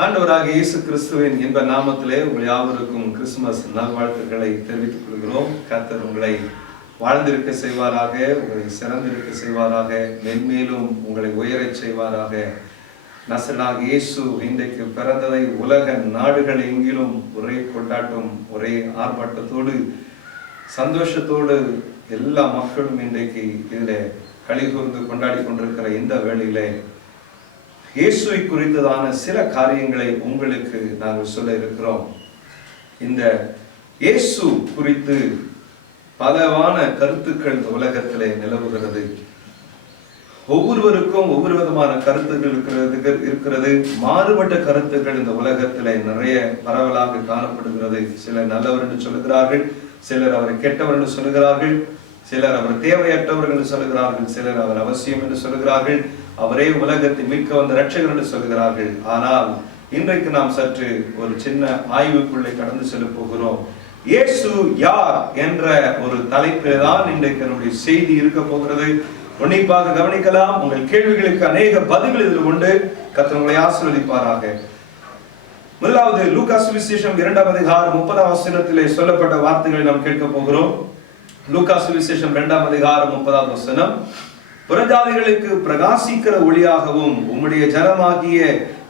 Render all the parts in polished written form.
ஆண்டவராகிய இயேசு கிறிஸ்துவின் இன்ப நாமத்திலே உங்கள் யாவருக்கும் கிறிஸ்துமஸ் நல்வாழ்த்துக்களை தெரிவித்துக் கொள்கிறோம். கர்த்தர் உங்களை வாழ்ந்திருக்க செய்வாராக, உங்களை சிறந்திருக்க செய்வாராக, மென்மேலும் உங்களை உயரச் செய்வாராக. நசரேயனாகிய இயேசு இன்றைக்கு பிறந்ததை உலக நாடுகள் எங்கிலும் ஒரே கொண்டாட்டம், ஒரே ஆர்ப்பாட்டத்தோடு சந்தோஷத்தோடு எல்லா மக்களும் இன்றைக்கு இதில் களிகூர்ந்து கொண்டாடி கொண்டிருக்கிற இந்த வேளையிலே இயேசுவை குறித்ததான சில காரியங்களை உங்களுக்கு நாங்கள் சொல்ல இருக்கிறோம். இந்த இயேசு குறித்து பலவான கருத்துக்கள் உலகத்திலே நிலவுகிறது. ஒவ்வொருவருக்கும் ஒவ்வொரு விதமான கருத்துக்கள் இருக்கிறது. மாறுபட்ட கருத்துக்கள் இந்த உலகத்திலே நிறைய பரவலாக காணப்படுகிறது. சிலர் நல்லவர் என்று சொல்லுகிறார்கள், சிலர் அவரை கெட்டவர் என்று சொல்லுகிறார்கள், சிலர் அவர் தேவையற்றவர்கள் என்று சொல்லுகிறார்கள், சிலர் அவர் அவசியம் என்று சொல்லுகிறார்கள், அவரே உலகத்தை மீட்க வந்த இரட்சகர் என்று சொல்கிறார்கள். ஆனால் இன்றைக்கு நாம் சற்று ஒரு சின்ன ஆய்வுக்குள்ளே கடந்து செல்ல போகிறோம். இயேசு யார் என்ற ஒரு தலைப்பில் தான் இன்றைக்கு நம்முடைய செய்தி இருக்க போகிறது. உன்னிப்பாக கவனிக்கலாம். உங்கள் கேள்விகளுக்கு அநேக பதில்கள் இதில் உண்டு. கர்த்தர் உங்களை ஆசீர்வதிப்பாராக. முதலாவது லூக்கா சுவிசேஷம் 2ஆம் அதிகாரம் 30ஆம் வசனத்திலே சொல்லப்பட்ட வார்த்தைகளை நாம் கேட்க போகிறோம். லூக்கா சுவிசேஷம் 2ஆம் அதிகாரம் 30ஆம் வசனம். புறஜாதிகளுக்கு பிரகாசிக்கிற ஒளியாகவும் உம்முடைய ஜனமாகிய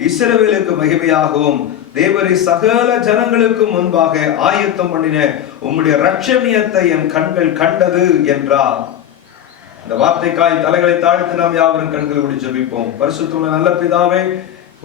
இஸ்ரவேலுக்கு மகிமையாகவும் தேவரே சகல ஜனங்களுக்கு முன்பாக ஆயத்தம் பண்ணின உம்முடைய இரட்சணியத்தை என் கண்கள் கண்டது என்றார். இந்த வார்த்தைக்காய் தலைகளை தாழ்த்தி நாம் யாவரும் கண்களை ஜெபிப்போம். பரிசுத்தமுள்ள நல்ல பிதாவே,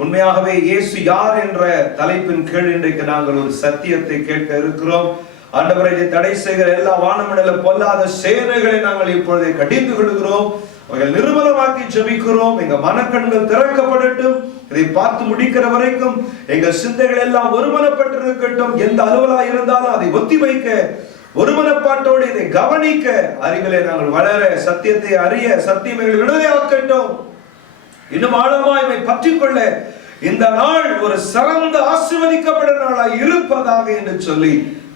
உண்மையாகவே இயேசு யார் என்ற தலைப்பின் கீழ் இன்றைக்கு நாங்கள் ஒரு சத்தியத்தை கேட்க இருக்கிறோம். ஆண்டவரை, இதை தடை செய்கிற எல்லா வானமண்டல பொல்லாத சேனைகளை நாங்கள் இப்பொழுதே கடிந்து கொள்கிறோம். அவர்கள் நிர்மலமாக்கி ஜெபிக்கிறோம். எங்க மனக்கண்கள் திறக்கப்படட்டும். இதை பார்த்து முடிக்கிற வரைக்கும் எங்கள் சிந்தைகள் எல்லாம் ஒருமனப்பட்டிருக்கட்டும். எந்த அலுவலா இருந்தாலும் அதை ஒத்தி வைக்க, ஒருமனப்பாட்டோடு இதை கவனிக்க, அறிவிலே நாங்கள் வளர, சத்தியத்தை அறிய, சத்தியம் எங்களை விடுதலையாக்கட்டும். இன்னும் ஆழமாய் இதை பற்றி கொள்ள இந்த நாள் ஒரு சிறந்த ஆசீர்வதிக்கப்பட்ட நாளாய் இருப்பதாக என்று சொல்லி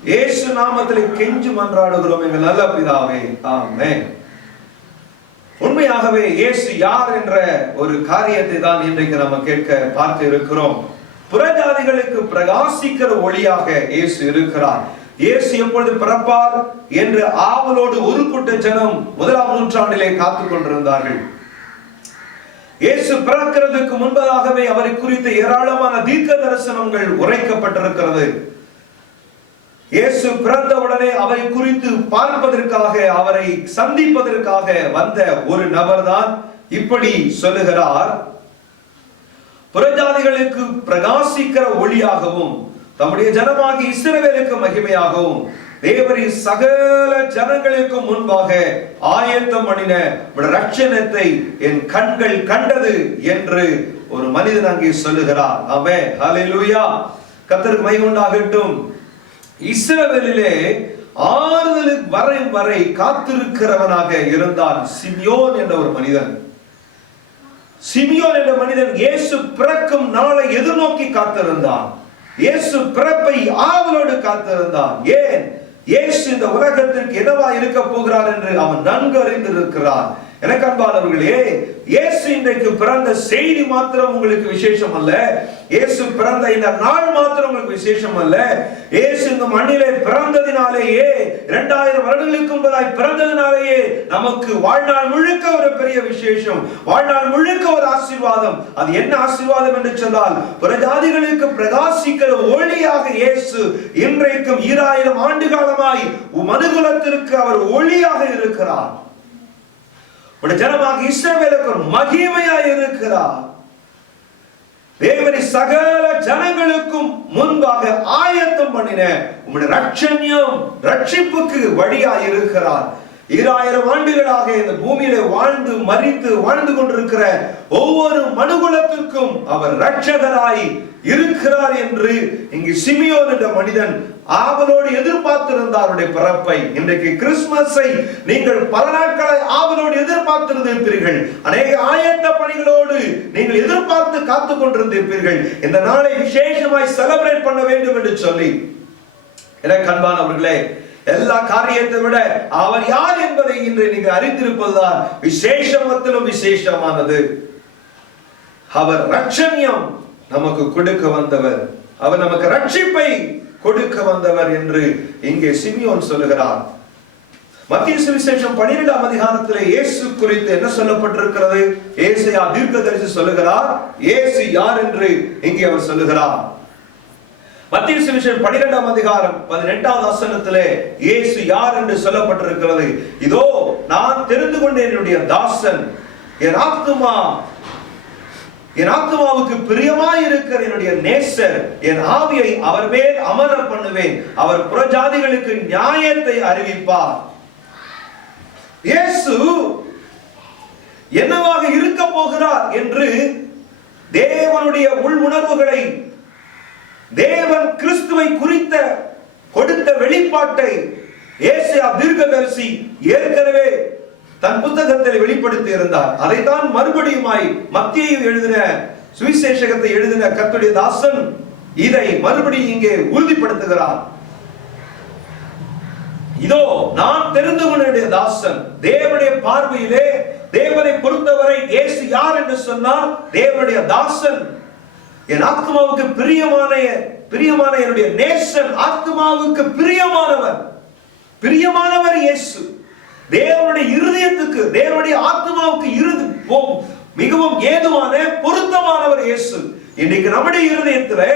இயேசு நாமத்திலே கெஞ்சி மன்றாடுகிறோம் எங்கள் நல்ல பிதாவே, ஆமென். உண்மையாகவே இயேசு யார் என்ற ஒரு காரியத்தை தான் இன்றைக்கு நம்ம கேட்க பார்த்து இருக்கிறோம். புறஜாதிகளுக்கு பிரகாசிக்கிற ஒளியாக இயேசு இருக்கிறார். இயேசு எப்பொழுது பிறப்பார் என்று ஆவலோடு ஒரு கூட்ட ஜனம் 1ஆம் நூற்றாண்டிலே காத்துக் கொண்டிருந்தார்கள். இயேசு பிறக்கிறதுக்கு முன்பதாகவே அவரை குறித்த ஏராளமான தீர்க்க தரிசனங்கள் உரைக்கப்பட்டிருக்கிறது. இயேசு பிறந்தவுடனே அவரை குறித்து பார்ப்பதற்காக, அவரை சந்திப்பதற்காக வந்த ஒரு நபர் தான் இப்படி சொல்லுகிறார். புறஜாதிகளுக்கு பிரகாசிக்கிற ஒளியாகவும் தம்முடைய ஜனமாகி இஸ்ரவேலுக்கு மகிமையாகவும் தேவரின் சகல ஜனங்களுக்கு முன்பாக ஆயத்தம் பண்ணின இரட்சணத்தை என் கண்கள் கண்டது என்று ஒரு மனிதன் அங்கே சொல்லுகிறார். ஆமென், ஹல்லேலூயா. கர்த்தருக்கு மகிமை உண்டாகட்டும். இஸ்ரவேலிலே ஆறுதலுக்கு வரும் வரை காத்திருக்கிறவனாக இருந்தான் சிமியோன் என்ற ஒரு மனிதன். சிமியோன் என்ற மனிதன் இயேசு பிறக்கும் நாளை எதிர்நோக்கி காத்திருந்தான். இயேசு பிறப்பை ஆவலோடு காத்திருந்தான். ஏன்? இயேசு இந்த உலகத்திற்கு என்னவா இருக்க போகிறார் என்று அவன் நன்கு அறிந்திருக்கிறான். எனக்கு அன்பானவர்களே, இயேசு இன்றைக்கு பிறந்த செய்தி மாத்திரம் உங்களுக்கு விசேஷம் அல்ல. இயேசு பிறந்த இந்த நாள் மாத்திரம் உங்களுக்கு விசேஷம் அல்ல. இயேசு இந்த மண்ணிலே பிறந்ததினாலேயே, 2000 வருடங்களுக்கு முன்பதாய் பிறந்ததினாலேயே நமக்கு வாழ்நாள் முழுக்க ஒரு பெரிய விசேஷம், வாழ்நாள் முழுக்க ஒரு ஆசீர்வாதம். அது என்ன ஆசீர்வாதம் என்று சொன்னால், புறஜாதிகளுக்கு பிரகாசிக்கிற ஒளியாக இயேசு இன்றைக்கும் 2000 ஆண்டு காலமாய் மனுகுலத்திற்கு அவர் ஒளியாக இருக்கிறார். ஜனமாக இஸ்ரவேலுக்கு மகிமையாய் இருக்கிறார். தேவனை சகல ஜனங்களுக்கும் முன்பாக ஆயத்தம் பண்ணின உம்முடைய இரட்சணியம், ரட்சிப்புக்கு வழியாய் இருக்கிறார். 2000 ஆண்டுகளாக இந்த பூமியில வாழ்ந்து மரித்து வாழ்ந்து கொண்டிருக்கிற ஒவ்வொரு மனுகுலத்திற்கும் அவர் இரட்சகராய் இருக்கிறார் என்று இங்கு சிமியோன் என்ற மனிதன் ஆவலோடு எதிர்பார்த்திருந்தாருடைய பிறப்பை. இன்றைக்கு கிறிஸ்துமஸை நீங்கள் பல நாட்களை ஆவலோடு எதிர்பார்த்திருந்திருப்பீர்கள். அநேக ஆயத்த பணிகளோடு நீங்கள் எதிர்பார்த்து காத்துக் கொண்டிருந்திருப்பீர்கள். இந்த நாளை விசேஷமாய் செலிப்ரேட் பண்ண வேண்டும் என்று சொல்லி. எனக்கு அன்பானவர்களே, எல்லா காரியத்தை விட அவர் யார் என்பதை இன்று நீங்கள் அறிந்திருப்பதுதான் விசேஷத்திலும் விசேஷமானது. அவர் இரட்சணியம், நமக்கு கொடுக்க வந்தவர், அவர் நமக்கு ரட்சிப்பை கொடுக்க வந்தவர் என்று இங்கே சிமியோன் சொல்லுகிறார். மத்திய சுவிசேஷம் 12ஆம் அதிகாரத்திலே இயேசு குறித்து என்ன சொல்லப்பட்டிருக்கிறது? ஏசாயா தீர்க்கதரிசி சொல்லுகிறார், இயேசு யார் என்று இங்கே அவர் சொல்லுகிறார். மத்திய சுவிசேஷம் 12ஆம் அதிகாரம் 18வது வசனத்திலே இயேசு யார் என்று சொல்லப்பட்டிருக்கிறது. இதோ நான் தெரிந்து கொண்டேன் என்னுடைய தாசன், என் ஆத்துமாவுக்கு பிரியமாய் இருக்கிற என்னுடைய நேசர், என் ஆவியை அவர் மேல் அமர பண்ணுவேன், அவர் புறஜாதிகளுக்கு நியாயத்தை அறிவிப்பார். இயேசு என்னவாக இருக்க போகிறார் என்று தேவனுடைய உள் உணர்வுகளை, தேவன் கிறிஸ்துவை குறித்த கொடுத்த வெளிப்பாட்டை ஏசாயா தீர்க்கதரிசி ஏற்கனவே தன் புத்தகத்தில் வெளிப்படுத்தி இருந்தார். அதைத்தான் மறுபடியுமாய் மத்தேயு எழுதின சுவிசேஷகத்தை எழுதின கர்த்தருடைய தாசன் இதை மறுபடியும் இங்கே உறுதிப்படுத்துகிறார். இதோ நான் தெரிந்து கொண்ட தாசன். தேவனுடைய பார்வையிலே, தேவனை பொறுத்தவரை இயேசு யார் என்று சொன்னால் தேவனுடைய தாசன், என் ஆத்மாவுக்கு பிரியமான என்னுடைய நேசன், ஆத்மாவுக்கு பிரியமானவர் இயேசு. தேவனுடைய இருதயத்துக்கு, தேவனுடைய ஆத்மாவுக்கு மிகவும் ஏதுவான பொருத்தமானவர் இயேசு. இன்னைக்கு நம்முடைய இருதயத்திலே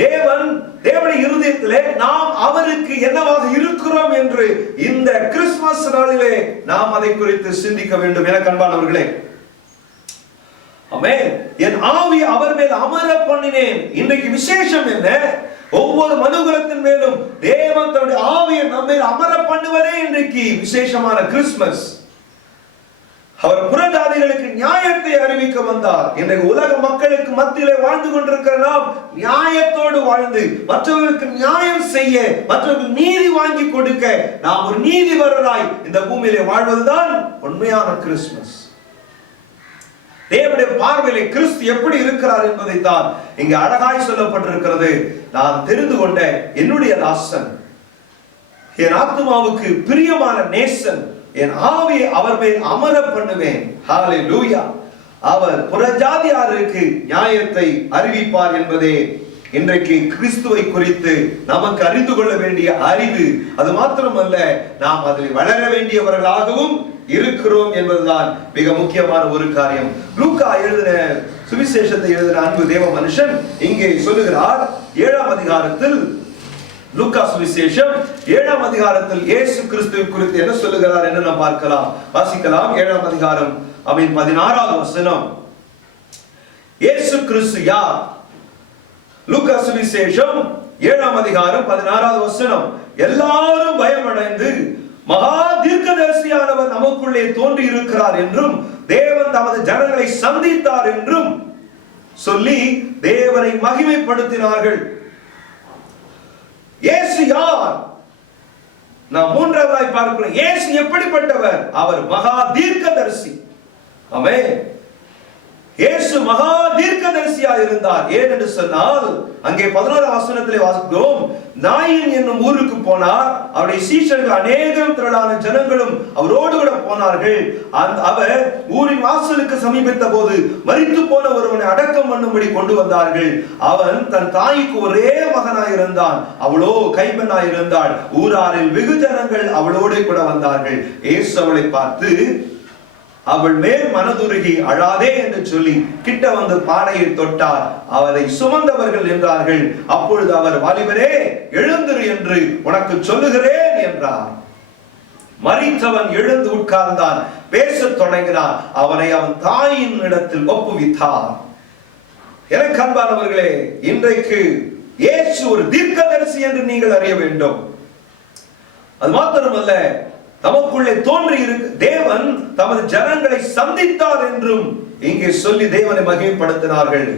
தேவனுடைய இருதயத்திலே நாம் அவருக்கு என்னவாக இருக்கிறோம் என்று இந்த கிறிஸ்துமஸ் நாளிலே நாம் அதை குறித்து சிந்திக்க வேண்டும். என அன்பானவர்களே, ஆமென். என் ஆவி அவர் மேல் அமர பண்ணினேன். இன்றைக்கு விசேஷம் என்ன? ஒவ்வொரு மனுகுலத்தின் மேலும் தேவன் தன்னுடைய ஆவியை நம்மை அமர பண்ணுவதே இன்றைக்கு விசேஷமான கிறிஸ்துமஸ். அவர் புறஜாதிகளுக்கு நியாயத்தை அறிவிக்க வந்தார். இன்றைக்கு உலக மக்களுக்கு மத்தியிலே வாழ்ந்து கொண்டிருக்கிற நாம் நியாயத்தோடு வாழ்ந்து மற்றவர்களுக்கு நியாயம் செய்ய, மற்றவர்களுக்கு நீதி வாங்கி கொடுக்க நாம் ஒரு நீதிபரராய் இந்த பூமியிலே வாழ்வதுதான் உண்மையான கிறிஸ்துமஸ். தேவனுடைய பார்வையிலே கிறிஸ்து எப்படி இருக்கிறார் என்பதை தான் இங்கு அழகாய் சொல்லப்பட்டிருக்கிறது. நான் தெரிந்து கொண்ட என்னுடைய தாசன், என் ஆத்மாவுக்கு பிரியமான நேசன், என் ஆவியை அவர் மேல் அமர பண்ணுவேன். ஹல்லேலூயா. அவர் புறஜாதியாருக்கு நியாயத்தை அறிவிப்பார் என்பதே இன்றைக்கு கிறிஸ்துவை குறித்து நமக்கு அறிந்து கொள்ள வேண்டிய அறிவு. அது மாத்திரமல்ல, நாம் அதில் வளர வேண்டியவர்களாகவும் இருக்கிறோம் என்பதுதான் மிக முக்கியமான ஒரு காரியம். லூக்கா எழுதின சுவிசேஷத்தை எழுதின அன்பு தேவ மனுஷன் இங்கே சொல்லுகிறார், 7ஆம் அதிகாரத்தில், லூக்கா சுவிசேஷம் 7ஆம் அதிகாரத்தில் இயேசு கிறிஸ்துவை குறித்து என்ன சொல்லுகிறார் என்று நாம் பார்க்கலாம். வாசிக்கலாம். 7ஆம் அதிகாரம் 16வது வசனம். இயேசு கிறிஸ்து யார்? லூக்கா சுவிசேஷம் 7ஆம் அதிகாரம் 16வது வசனம். எல்லாரும் பயமடைந்து மகா தீர்க்கதரிசியானவர் நமக்குள்ளே தோன்றி இருக்கிறார் என்றும் தேவன் தமது ஜனங்களை சந்தித்தார் என்றும் சொல்லி தேவனை மகிமைப்படுத்தினார்கள். இயேசு யார்? நாம் மூன்றாவதாய் பார்க்கிறோம். இயேசு எப்படிப்பட்டவர்? அவர் மகா தீர்க்கதரிசி. ஆமென். இயேசு மகா தீர்க்கதரிசியாக இருந்தார். ஏன் என்று சொன்னால் அங்கே 11ஆம் வசனத்திலே வாசிக்கிறோம், நாயின் என்னும் ஊருக்கு போனார். அவருடைய சீஷர்கள் அநேகம் திரளான ஜனங்களும் அவரோடு கூட போனார்கள். அவர் ஊரின் வாசலுக்கு சமீபித்த போது மரித்து போன ஒருவனை அடக்கம் பண்ணும்படி கொண்டு வந்தார்கள். அவன் தன் தாய்க்கு ஒரே மகனாய் இருந்தான், அவளோ கைம்பெண்ணாய் இருந்தாள். ஊராரில் வெகு ஜனங்கள் அவளோடு கூட வந்தார்கள். இயேசு அவளை பார்த்து அவள் மேல் மனதுருகி அழாதே என்று சொல்லி கிட்ட வந்து பானையை தொட்டார். அவரை சுமந்தவர்கள் என்றார்கள். அப்பொழுது அவர், வாலிபரே எழுந்திரு என்று உனக்கு சொல்லுகிறேன் என்றார். மரித்தவன் எழுந்து உட்கார்ந்தான், பேசத் தொடங்கினான். அவனை அவன் தாயின் இடத்தில் ஒப்புவித்தார். எனக்கு அன்பானவர்களே, இன்றைக்கு இயேசு ஒரு தீர்க்கதரிசி என்று நீங்கள் அறிய வேண்டும். அது மாத்திரமல்ல, நமக்குள்ளே தோன்றி தேவன் தமது ஜனங்களை சந்தித்தார் என்றும் இங்கே சொல்லி தேவனை மகிமைப்படுத்தினார்கள்.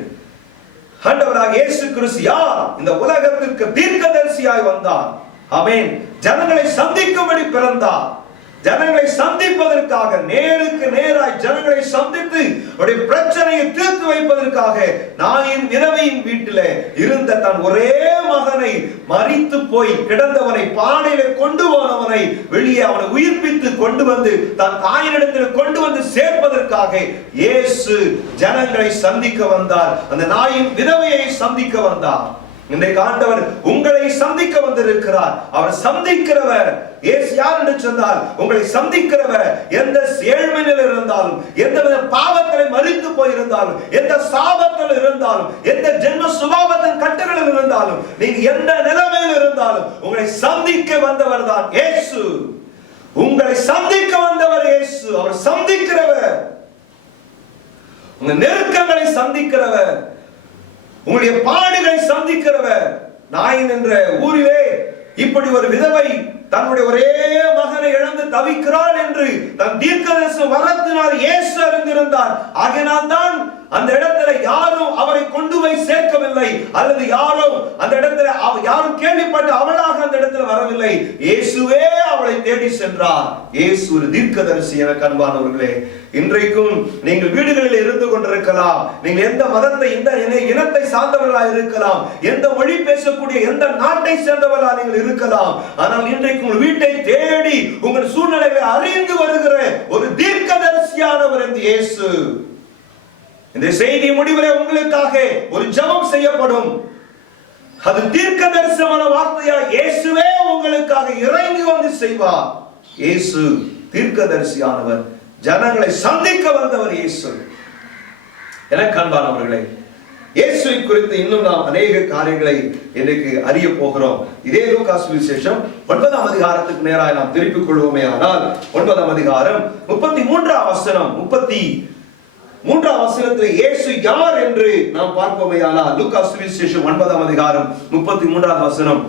ஆண்டவராக இயேசு கிறிஸ்து யார்? இந்த உலகத்திற்கு தீர்க்கதரிசியாய் வந்தார். ஆமென். ஜனங்களை சந்திக்கும்படி பிறந்தார். ஜனங்களை சந்திப்பதற்காக, நேருக்கு நேராய் ஜனங்களை சந்தித்து அவருடைய பிரச்சனையை தீர்த்து வைப்பதற்காக நாயின் விதவையின் வீட்டில் இருந்த தன் ஒரே மகனை, மரித்து போய் கிடந்தவனை, பானையில கொண்டு போனவனை வெளியே அவனை உயிர்ப்பித்து கொண்டு வந்து தன் தாயினிடத்தில் கொண்டு வந்து சேர்ப்பதற்காக இயேசு ஜனங்களை சந்திக்க வந்தார். அந்த நாயின் விதவையை சந்திக்க வந்தார். இன்றைக்கு ஆண்டவர் உங்களை சந்திக்க வந்திருக்கிறார். அவர் சந்திக்கிறவர். இயேசு யார் என்று சொன்னால், உங்களை சந்திக்கிறவர் எந்த ஏழ்மையில் இருந்தாலும், எந்த பாவத்தில் மரித்து போயிருந்தாலும், எந்த சாபத்தில் இருந்தாலும், எந்த ஜென்ம சுபாவத்தின் கட்டுகளில் இருந்தாலும், நீங்க எந்த நிலைமையில் இருந்தாலும் உங்களை சந்திக்க வந்தவர் தான் இயேசு. உங்களை சந்திக்க வந்தவர் இயேசு. அவர் சந்திக்கிறவர். உங்க நெருக்கங்களை சந்திக்கிறவர், உங்களுடைய பாடுகளை சந்திக்கிறவர். நாயின் என்ற ஊரிலே இப்படி ஒரு விதவை தன்னுடைய ஒரே மகனை இழந்து தவிக்கிறாள் என்று தன் தீர்க்கதரிசன வரத்தினால் இயேசு அறிந்திருந்தார். ஆகையினால் தான் அந்த இடத்துல யாரும் அவரை கொண்டு போய் சேர்க்கவில்லை, அல்லது யாரும் அந்த இடத்துல யாரும் கேள்விப்பட்டு அவளாக அந்த இடத்துல வரவில்லை. இயேசுவே அவளை தேடி சென்றார். இயேசு ஒரு தீர்க்கதரிசி. என அன்பானவர்களே, இன்றைக்கும் நீங்கள் வீடுகளில் இருந்து கொண்டிருக்கலாம். நீங்கள் எந்த மதத்தை, எந்த இனத்தை சார்ந்தவர்களாக இருக்கலாம், எந்த மொழி பேசக்கூடிய எந்த நாட்டை சேர்ந்தவர்களாக நீங்கள் இருக்கலாம். ஆனால் இன்றைக்கு உங்கள் வீட்டை தேடி உங்கள் சூழ்நிலைகளை அறிந்து வருகிற ஒரு தீர்க்கதரிசியானவர் இந்த இயேசு. இந்த செய்தி முடிவிலே உங்களுக்காக ஒரு ஜெபம் செய்யப்படும். அது தீர்க்கதரிசனமான வார்த்தையா இயேசுவே உங்களுக்காக இறங்கி வந்து செய்வார். இயேசு தீர்க்கதரிசியானவர், ஜனங்களை சந்திக்க வந்தவர் இயேசு. எனக்கு அன்பானவர்களே, இயேசுவை குறித்து இன்னும் நாம் அநேக காரியங்களை இன்றைக்கு அறிய போகிறோம். இதே லூக்கா சுவிசேஷம் 9ஆம் அதிகாரத்துக்கு நேராக நாம் திருப்பிக் கொள்வோமே ஆனால், 9ஆம் அதிகாரம் 33ஆம் வசனம், 33ஆம் வசனத்தில் இயேசு யார் என்று நாம் பார்ப்போமே ஆனால், லூக்கா சுவிசேஷம் 9ஆம் அதிகாரம் 33ஆம் வசனம்,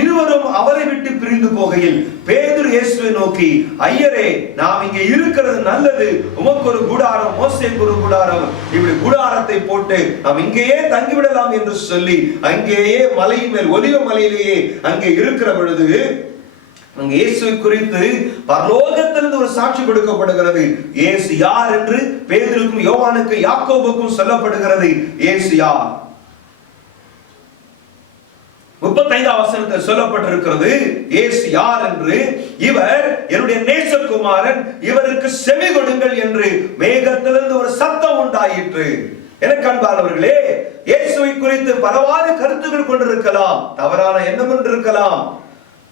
இருவரும் அவரை விட்டு பிரிந்து போகையில் பேதுரு இயேசுவை நோக்கி, ஐயரே, நாம் இங்கே இருக்கிறது நல்லது. உமக்கு ஒரு கூடாரம், மோசேக்கு ஒரு கூடாரம், இப்படி கூடாரத்தை போட்டு நாம் இங்கேயே தங்கிவிடலாம் என்று சொல்லி அங்கேயே மலையின் மேல், ஒலிவ மலையிலேயே அங்கே இருக்கிற பொழுது அங்கே இயேசுவை குறித்து பரலோகத்திலிருந்து ஒரு சாட்சி கொடுக்கப்படுகிறது. இயேசு யார் என்று பேதுருக்கும் யோவானுக்கும் யாக்கோபுக்கும் சொல்லப்படுகிறது. இயேசு யார்? 35ஆம் வசனத்தில் சொல்லப்பட்டிருக்கிறது, இயேசு யார் என்று, இவர் என்னுடைய நேசகுமாரன், இவருக்கு செவி கொடுங்கள் என்று மேகத்திலிருந்து ஒரு சத்தம் உண்டாயிற்று. எனக்கு அன்பானவர்களே, இயேசுவை குறித்து பலவாறு கருத்துக்கள் கொண்டிருக்கலாம், தவறான எண்ணம் இருக்கலாம்.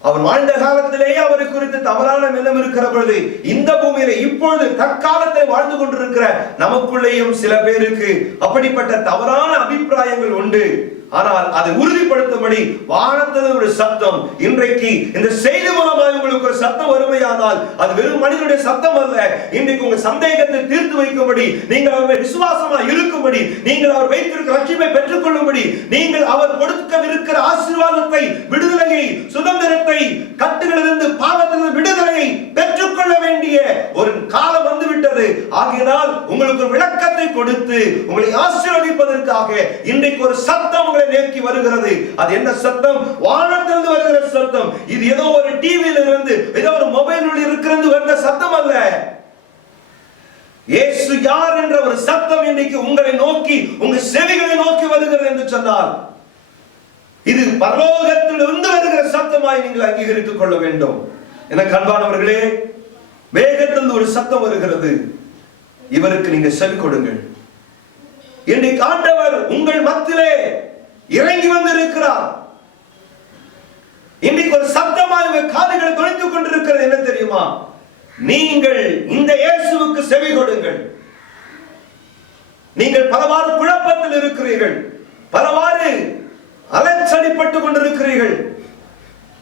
அவர் வாழ்ந்த காலத்திலேயே அவரை குறித்து தவறான எண்ணம் இருக்கிற பொழுது, இந்த பூமியில இப்பொழுது தற்காலத்தை வாழ்ந்து கொண்டிருக்கிற நமக்குள்ளேயும் சில பேருக்கு அப்படிப்பட்ட தவறான அபிப்பிராயங்கள் உண்டு. ஆனால் அதை உறுதிப்படுத்தும்படி வானத்தில் ஒரு சத்தம், இன்றைக்கு இந்த செய்தி மூலமாக உங்களுக்கு ஒரு சத்தம் வருமையானால் அது வெறும் மனிதனுடைய சத்தம் அல்ல. இன்றைக்கு உங்க சந்தேகத்தை தீர்த்து வைக்கும்படி, நீங்கள் அவரை விசுவாசமா இருக்கும்படி, நீங்கள் அவர் வைத்திருக்கிற ரட்சிப்பை பெற்றுக் கொள்ளும்படி, நீங்கள் அவர் கொடுக்கவிருக்கிற ஆசீர்வாதத்தை, விடுதலையை, சுதந்திரத்தை, கட்டுகளிலிருந்து பாவத்திலிருந்து விடுதலையை பெற்றுக்கொள்ள வேண்டிய ஒரு காலம் வந்துவிட்டது. ஆகையினால் உங்களுக்கு விளக்கத்தை கொடுத்து உங்களை ஆசீர்வதிப்பதற்காக இன்றைக்கு ஒரு சத்தம் உங்களை நோக்கி வருகிறது. அது என்ன சத்தம்? வானத்திலிருந்து வருகிற சத்தம். இது ஏதோ ஒரு டிவியில இருந்து, ஏதோ ஒரு மொபைலில் இருக்கிறது வந்த சத்தம் அல்ல. இயேசு யார் என்ற ஒரு சத்தம் இன்றைக்கு உங்களை நோக்கி, உங்க செவிகளை நோக்கி வருகிறது என்று சொன்னால், இது பரலோகத்திலிருந்து வருகிற சத்தமாய் நீங்கள் அங்கீகரித்துக் கொள்ள வேண்டும். எனக்கு அன்பானவர்களே, வேகத்திலிருந்து ஒரு சத்தம் வருகிறது, இவருக்கு நீங்க செவி கொடுங்கள். இன்றைக்கு ஆண்டவர் உங்கள் மத்தியிலே இறங்கி வந்திருக்கிறார். இன்றைக்கு ஒரு சத்தமாய் உங்கள் காதுகளை தொலைத்துக் கொண்டிருக்கிறது. என்ன தெரியுமா? நீங்கள் இந்த இயேசுவுக்கு செவி கொடுங்கள். நீங்கள் பலவாறு குழப்பத்தில் இருக்கிறீர்கள், பலவாறு அலைச்சடிப்பட்டுக் கொண்டிருக்கிறீர்கள்,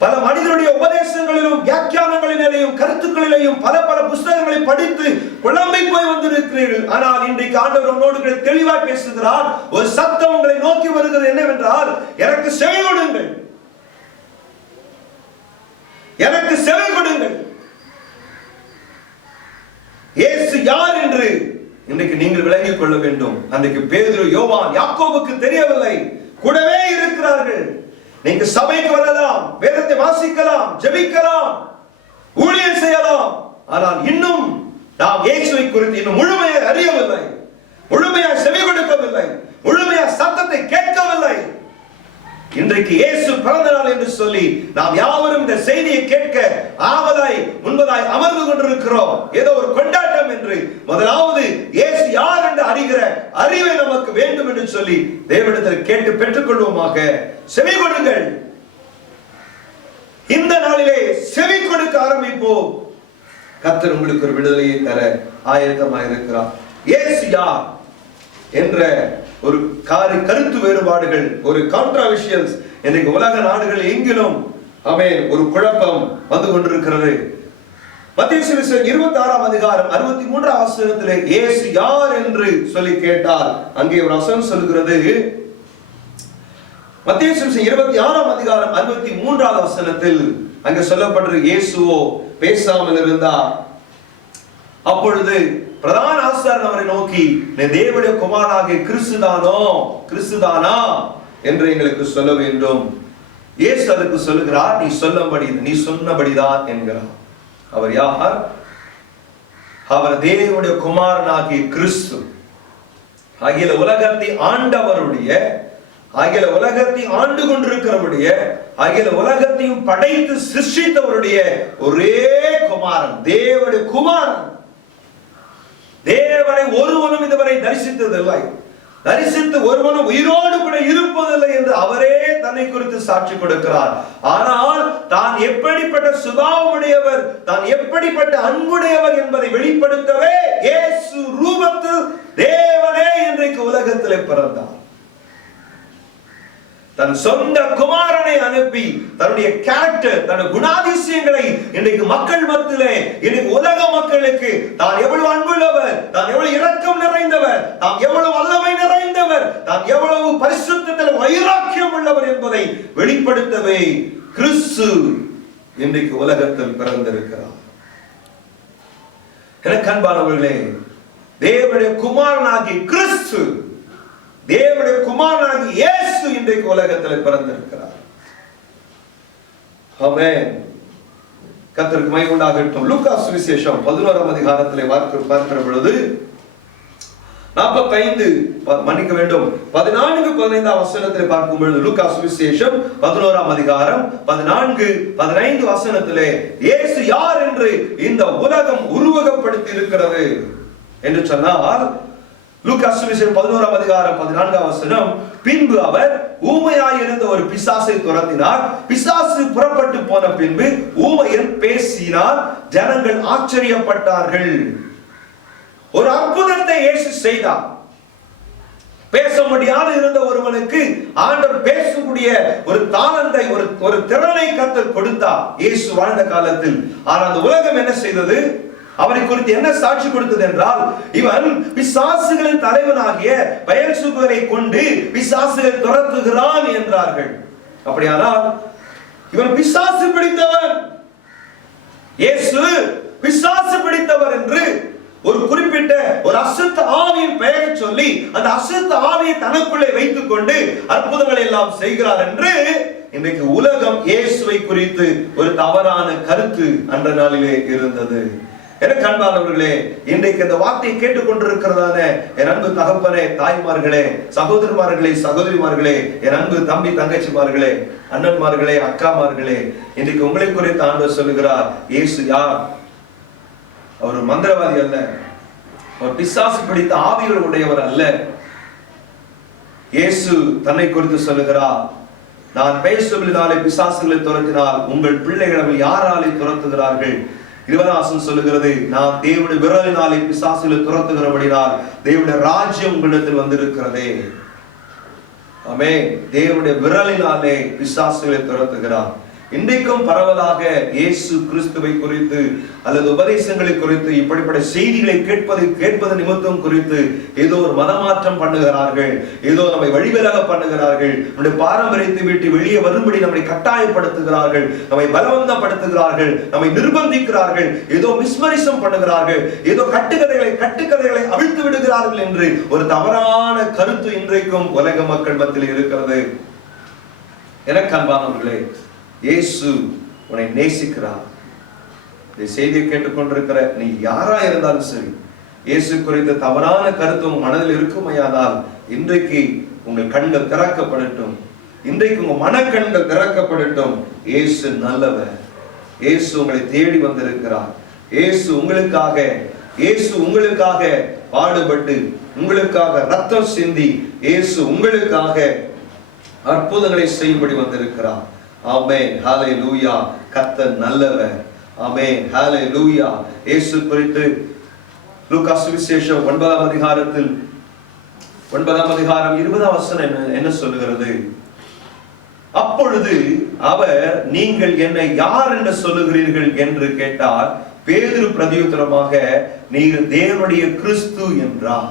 பல மனிதனுடைய உபதேசங்களிலும் வியாக்கியானங்களிலேயும் கருத்துக்களிலேயும் பல பல புத்தகங்களை படித்து குழம்பி போய் வந்திருக்கிறீர்கள். ஆனால் இன்றைக்கு ஆண்டவர் உங்களோடு தெளிவாய் பேசுகிறார். ஒரு சத்தம் உங்களை நோக்கி வருகிறது. என்னவென்றால், எனக்கு செவி கொடுங்கள், எனக்கு செவி கொடுங்கள். இயேசு யார் என்று இன்றைக்கு நீங்கள் விளங்கிக் கொள்ள வேண்டும். அன்றைக்கு பேதுரு, யோவான், யாக்கோபுக்கு தெரியவில்லை, கூடவே இருக்கிறார்கள். நீங்க சபைக்கு வரலாம், வேதத்தை வாசிக்கலாம், ஜெபிக்கலாம், ஊழியம் செய்யலாம், ஆனால் இன்னும் நாம் இயேசுவை குறித்து இன்னும் முழுமையாக அறியவில்லை, முழுமையாக செவி கொடுக்கவில்லை, முழுமையாக சத்தத்தை கேட்கவில்லை. இன்றைக்கு இயேசு பிறந்த நாள் என்று சொல்லி நாம் யாவரும் இந்த செய்தியை கேட்க ஆவலாய் முன்பதாய் அமர்ந்து கொண்டிருக்கிறோம். ஏதோ ஒரு கொண்டாட்டம் என்று முதலாவது இயேசு யார் என்று அறிகிற அறிவை நமக்கு வேண்டும் என்று சொல்லி தேவனிடத்தில் கேட்டு பெற்றுக் கொள்வோமாக. செவி கொடுங்கள். இந்த நாளிலே செவி கொடுக்க ஆரம்பிப்போம். கர்த்தர் உங்களுக்கு ஒரு விடுதலையை தர ஆயத்தமாக இருக்கிறார். இயேசு யார் என்ற ஒரு கருத்து வேறுபாடுகள், ஒரு கான்ட்ராவர்ஷியல்ஸ் இன்றைக்கு உலக நாடுகள் எங்கிலும் ஒரு குழப்பம் வந்து கொண்டிருக்கிறது. மத்தேயு சுவிசேஷம் 26ஆம் அதிகாரம் 63ஆம் வசனத்திலே இயேசு யார் என்று சொல்லி கேட்டால் அங்கே ஒரு வசனம் சொல்கிறது. மத்தேயு சுவிசேஷம் 26ஆம் அதிகாரம் 63ஆம் வசனத்தில் அங்கே சொல்லப்படுற இயேசுவோ பேசாமல் இருந்தார். அப்பொழுது பிரதான ஆசாரியர் அவரை நோக்கி, நீ தேவனுடைய குமாரனாகிய கிறிஸ்துதானா என்று எங்களுக்கு சொல்ல வேண்டும். இயேசு அதற்கு சொல்லுகிறார், நீ சொன்னபடிதான் என்கிறார். அவர் யார்? அவர் தேவனுடைய குமாரனாகிய கிறிஸ்து. அகில உலகத்தை ஆண்டவருடைய, அகில உலகத்தை ஆண்டு கொண்டிருக்கிறவருடைய, அகில உலகத்தையும் படைத்து சிருஷ்டித்தவருடைய ஒரே குமாரன், தேவனுடைய குமாரன். தேவனை ஒருவனும் இதுவரை தரிசித்ததில்லை, தரிசித்து ஒருவனும் உயிரோடு கூட இருப்பதில்லை என்று அவரே தன்னை குறித்து சாட்சி கொடுக்கிறார். ஆனால் தான் எப்படிப்பட்ட சுபாவமுடையவர், தான் எப்படிப்பட்ட அன்புடையவர் என்பதை வெளிப்படுத்தவே இயேசு ரூபத்தில் தேவனே இன்றைக்கு உலகத்திலே பிறந்தார். தன் சொந்த குமாரனை அனுப்பி தன்னுடைய கேரக்டர், தன்னுடைய குணாதிசயங்களை இன்றைக்கு மக்கள் மத்தியிலே, இன்றைக்கு உலக மக்களுக்கு தான் எவ்வளவு அன்புள்ளவர், தான் எவ்வளவு இரக்கம் நிறைந்தவர், தான் எவ்வளவு வல்லமை நிறைந்தவர், தான் எவ்வளவு பரிசுத்தத்தில் வைராக்கியம் உள்ளவர் என்பதை வெளிப்படுத்தவே கிறிஸ்து இன்றைக்கு உலகத்தில் பிறந்திருக்கிறார். எனக்கு அன்பானவர்களே, தேவனுடைய குமாரனாகிய கிறிஸ்து, தேவனுடைய குமாரனாகிய இயேசு இன்றைக்கு உலகத்தில் பிறந்திருக்கிறார். ஆமென். கர்த்தருக்கு மகிமை உண்டாகட்டும். லூக்கா சுவிசேஷம் 11ஆம் அதிகாரத்திலே பார்க்கிற பொழுது 14-15 வசனத்திலே பார்க்கும் பொழுது, லூக்கா சுவிசேஷம் 11ஆம் அதிகாரம் 14-15 வசனத்திலே இயேசு யார் என்று இந்த உலகம் உருவகப்படுத்தி இருக்கிறது என்று சொன்னால், லூக்கா சுவிசேஷம் 11ஆம் அதிகாரம் 14ஆம் வசனம், பின்பு அவர் ஊமையாயிருந்த ஒரு பிசாசை துரத்தினார். பிசாசு புறப்பட்டு போன பின்பு ஊமையன் பேசினார். ஜனங்கள் ஆச்சரியப்பட்டார்கள். ஒரு அற்புதத்தை இயேசு செய்தார். பேச முடியாது இருந்த ஒருவனுக்கு ஆண்டவர் பேசக்கூடிய ஒரு தாளந்தை, ஒரு திறனை கர்த்தர் கொடுத்தார் இயேசு வாழ்ந்த காலத்தில். ஆனால் அந்த உலகம் என்ன செய்தது? அவரை குறித்து என்ன சாட்சி கொடுத்தது என்றால், இவன் பிசாசுகளின் தலைவனாகிய பெயல்செபூலை கொண்டு பிசாசுகளை துரத்துகிறான் என்றார்கள். அப்படியானால் இவன் பிசாசு பிடித்தவன், இயேசு பிசாசு பிடித்தவர் என்று ஒரு குறிப்பிட்ட ஒரு அசுத்த ஆவியின் பெயரை சொல்லி அந்த அசுத்த ஆவியை தனக்குள்ளே வைத்துக் கொண்டு அற்புதங்களை எல்லாம் செய்கிறார் என்று இன்றைக்கு உலகம் இயேசுவை குறித்து ஒரு தவறான கருத்து அந்த நாளிலே இருந்தது. எனக்கு அன்பானவர்களே, இன்றைக்கு இந்த வார்த்தையை கேட்டுக்கொண்டிருக்கிறதான என் அன்பு தகப்பனே, தாய்மார்களே, சகோதரமார்களே, சகோதரிமார்களே, என் அன்பு தம்பி தங்கச்சிமார்களே, அண்ணன்மார்களே, அக்காமார்களே, இன்றைக்கு உங்களை குறித்து ஆண்டவர் சொல்லுகிறார், இயேசு யார்? அவர் மந்திரவாதி அல்ல, அவர் பிசாசு பிடித்த ஆவிகள் உடையவர் அல்ல. இயேசு தன்னை குறித்து சொல்லுகிறார், நான் பெயர்செபூலினாலே பிசாசுகளை துரத்தினால் உங்கள் பிள்ளைகளை யாராலே துரத்துகிறார்கள்? 20 சொல்லுகிறது, நான் தேவனுடைய விரலினாலே பிசாசுகளை துரத்துகிறபடினால் தேவனுடைய ராஜ்யம் உங்களிடத்தில் வந்திருக்கிறதே. ஆமென். தேவனுடைய விரலினாலே பிசாசுகளை துரத்துகிறார். இன்றைக்கும் பரவலாக இயேசு கிறிஸ்துவை குறித்து அல்லது உபதேசங்களை குறித்து இப்படிப்பட்ட செய்திகளை கேட்பது நிமித்தம் குறித்து ஏதோ ஒரு மதமாற்றம் பண்ணுகிறார்கள், ஏதோ நம்மை வழிவிலக பண்ணுகிறார்கள், நம்முடைய பாரம்பரியத்தை விட்டு வெளியே வரும்படி நம்மை கட்டாயப்படுத்துகிறார்கள், நம்மை பலவந்தப்படுத்துகிறார்கள், நம்மை நிர்பந்திக்கிறார்கள், ஏதோ மிஸ்மரிசம் பண்ணுகிறார்கள், ஏதோ கட்டுக்கதைகளை அவிழ்த்து விடுகிறார்கள் என்று ஒரு தவறான கருத்து இன்றைக்கும் உலக மக்கள் மத்தியில் இருக்கிறது. எனக்கு அன்பானவர்களே, இயேசு உன்னை நேசிக்கிறார். இந்த செய்தியை கேட்டுக்கொண்டிருக்கிற நீ யாரா இருந்தாலும் சரி, இயேசு குறித்த தவறான கருத்தும் மனதில் இருக்குமையானால் இன்றைக்கு உங்கள் கண்கள் திறக்கப்படட்டும். இன்றைக்கு உங்க மனக்கண்கள் திறக்கப்படட்டும். இயேசு நல்லவர். இயேசு உங்களை தேடி வந்திருக்கிறார். இயேசு உங்களுக்காக பாடுபட்டு, உங்களுக்காக ரத்தம் சிந்தி, இயேசு உங்களுக்காக அற்புதங்களை செய்யும்படி வந்திருக்கிறார். ஆமென், ஹல்லேலூயா. கர்த்தர் நல்லவர். ஆமென், ஹல்லேலூயா. இயேசு குறித்து லூக்கா சுவிசேஷம் 9ஆம் அதிகாரத்தில் 9ஆம் அதிகாரம் 20ஆம் வசனம் என்ன சொல்லுகிறது? அப்பொழுது அவர், நீங்கள் என்னை யார் என்று சொல்லுகிறீர்கள் என்று கேட்டார். பேதுரு பிரதியுத்தரமாக, நீர் தேவனுடைய கிறிஸ்து என்றார்.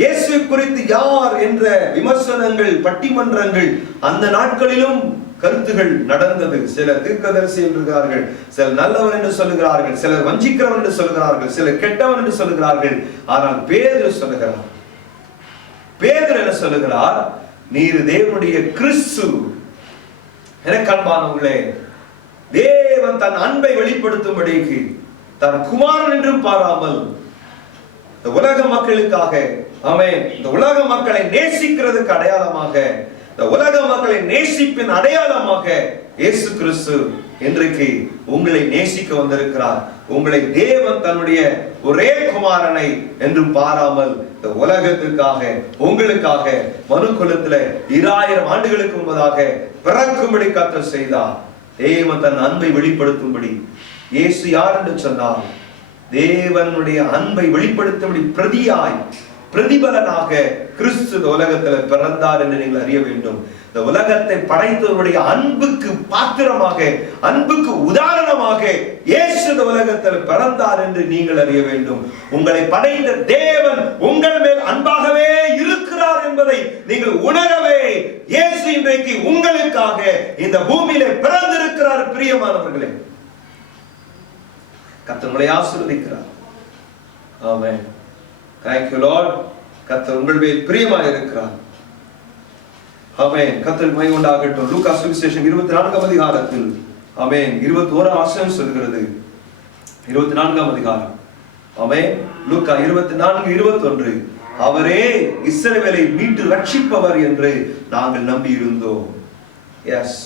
இயேசு குறித்து யார் என்ற விமர்சனங்கள், பட்டிமன்றங்கள் அந்த நாட்களிலும் கருத்துகள் நடந்தது. சிலர் தீர்க்கதரிசி என்றார்கள், சிலர் நல்லவர் என்று சொல்லுகிறார்கள், சிலர் வஞ்சிக்கிறவன் என்று சொல்லுகிறார்கள், சிலர் கெட்டவன் என்று சொல்லுகிறார்கள். ஆனால் பேதுரு சொல்லுகிறார், பேதுரு என்ன சொல்லுகிறார்? நீர் தேவனுடைய கிறிஸ்து. எனக்கு அன்பானவர்களே, தேவன் தன் அன்பை வெளிப்படுத்தும்படிக்கு தன் குமாரன் என்றும் பாராமல் இந்த உலக மக்களுக்காக, ஆமென், இந்த உலக மக்களை நேசிக்கிறதுக்கு அடையாளமாக, இந்த உலக மக்களை நேசிப்பின் அடையாளமாக இயேசு கிறிஸ்து இன்றைக்கு உங்களை நேசிக்க வந்திருக்கிறார். உங்களை தேவன் தன்னுடைய ஒரே குமாரனை என்றும் பாராமல் இந்த உலகத்துக்காக, உங்களுக்காக மனுக்குலத்துல 2000 ஆண்டுகளுக்கு முன்பதாக பிறக்கும்படி கர்த்தர் செய்தார். தேவன் தன் அன்பை வெளிப்படுத்தும்படி. இயேசு யார் என்று சொன்னார்? தேவனுடைய அன்பை வெளிப்படுத்தும்படி பிரதியாய், பிரதிபலனாக கிறிஸ்து உலகத்துல பிறந்தார் என்று நீங்கள் அறிய வேண்டும். இந்த உலகத்தை படைத்தவருடைய அன்புக்கு பாத்திரமாக, அன்புக்கு உதாரணமாக இயேசு உலகத்தில் பிறந்தார் என்று நீங்கள் அறிய வேண்டும். உங்களை படைத்த தேவன் உங்கள் மேல் அன்பாகவே இருக்கிறார் என்பதை நீங்கள் உணரவே இயேசு இன்றைக்கு உங்களுக்காக இந்த பூமியிலே பிறந்திருக்கிறார். பிரியமானவர்களே, கர்த்தர் உங்களை ஆசீர்வதிக்கிறார். ஆமென். Thank you Lord. கர்த்தர் உங்கள் மேல் பிரியமாய் இருக்கிறார். ஆமென். கர்த்தருக்கு மகிமை உண்டாகட்டும். லூக்கா சுவிசேஷம் 24ஆம் அதிகாரத்தில், ஆமென், 21ஆம் வசனம் சொல்கிறது. 24ஆம் அதிகாரம், ஆமென், லூக்கா 24:21, அவரே இஸ்ரவேலை மீட்டு ரட்சிப்பவர் என்று நாங்கள் நம்பி இருந்தோம். எஸ்,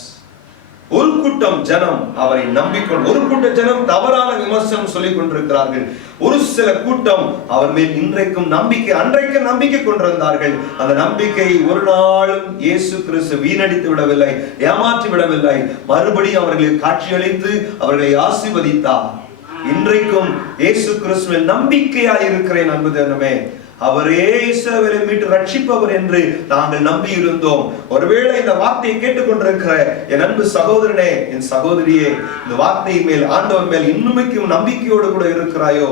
ஒரு கூட்டம் ஜனம் அவரை நம்பிக்கொண்டு, ஒரு கூட்ட ஜனம் தவறான விமர்சனம் சொல்லிக் கொண்டிருக்கிறார்கள். ஒரு சில கூட்டம் அவர் மேல் இன்றைக்கும் நம்பிக்கை, அன்றைக்கு நம்பிக்கை கொண்டிருந்தார்கள். அந்த நம்பிக்கை ஒரு நாளும் இயேசு கிறிஸ்து வீணடித்து விடவில்லை, ஏமாற்றி விடவில்லை. மறுபடியும் அவர்களுக்கு காட்சியளித்து அவர்களை ஆசீர்வதித்தார். இன்றைக்கும் இயேசு கிறிஸ்துவின் நம்பிக்கையாய் இருக்கிறேன் அன்பு ஜனமே. அவரே இஸ்ரவேலை மீட்டு ரட்சிப்பவர் என்று நாங்கள் நம்பி இருந்தோம். ஒருவேளை இந்த வார்த்தையை கேட்டுக்கொண்டிருக்கிற என் அன்பு சகோதரனே, என் சகோதரியே, இந்த வார்த்தையின் மேல், ஆண்டவர் மேல் இன்னுமைக்கும் நம்பிக்கையோடு கூட இருக்கிறாயோ?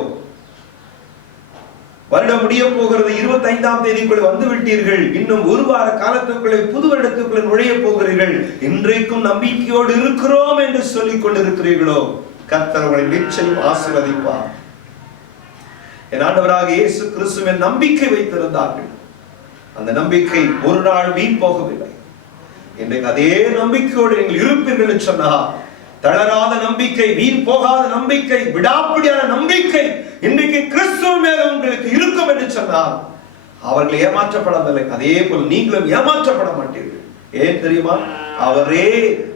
வருடம் முடிய போகிறது, 25ஆம் தேதிக்குள் வந்து விட்டீர்கள். இன்னும் ஒரு வார காலத்துக்குள்ளே புது வருடத்துக்குள்ளே நுழைய போகிறீர்கள். இன்றைக்கும் நம்பிக்கையோடு இருக்கிறோம் என்று சொல்லிக் கொண்டிருக்கிறீர்களோ? கர்த்தர் உங்களை நிச்சயம் ஆசீர்வதிப்பார். என் ஆண்டவராக இயேசு கிறிஸ்துவின் நம்பிக்கை வைத்திருந்தார்கள். அந்த நம்பிக்கை ஒரு நாள் வீண் போகவில்லை. இன்றைக்கு அதே நம்பிக்கையோடு நீங்கள் இருப்பீர்கள் என்று சொன்னார். தளராத நம்பிக்கை, வீண் போகாத நம்பிக்கை, விடாப்பிடியான நம்பிக்கை இன்றைக்கு கிறிஸ்துவ மேல உங்களுக்கு இருக்கும் என்று சொன்னார். அவர்கள் ஏமாற்றப்படவில்லை. அதே போல் நீங்களும் ஏமாற்றப்பட மாட்டீர்கள். ஏன் தெரியுமா? அவரே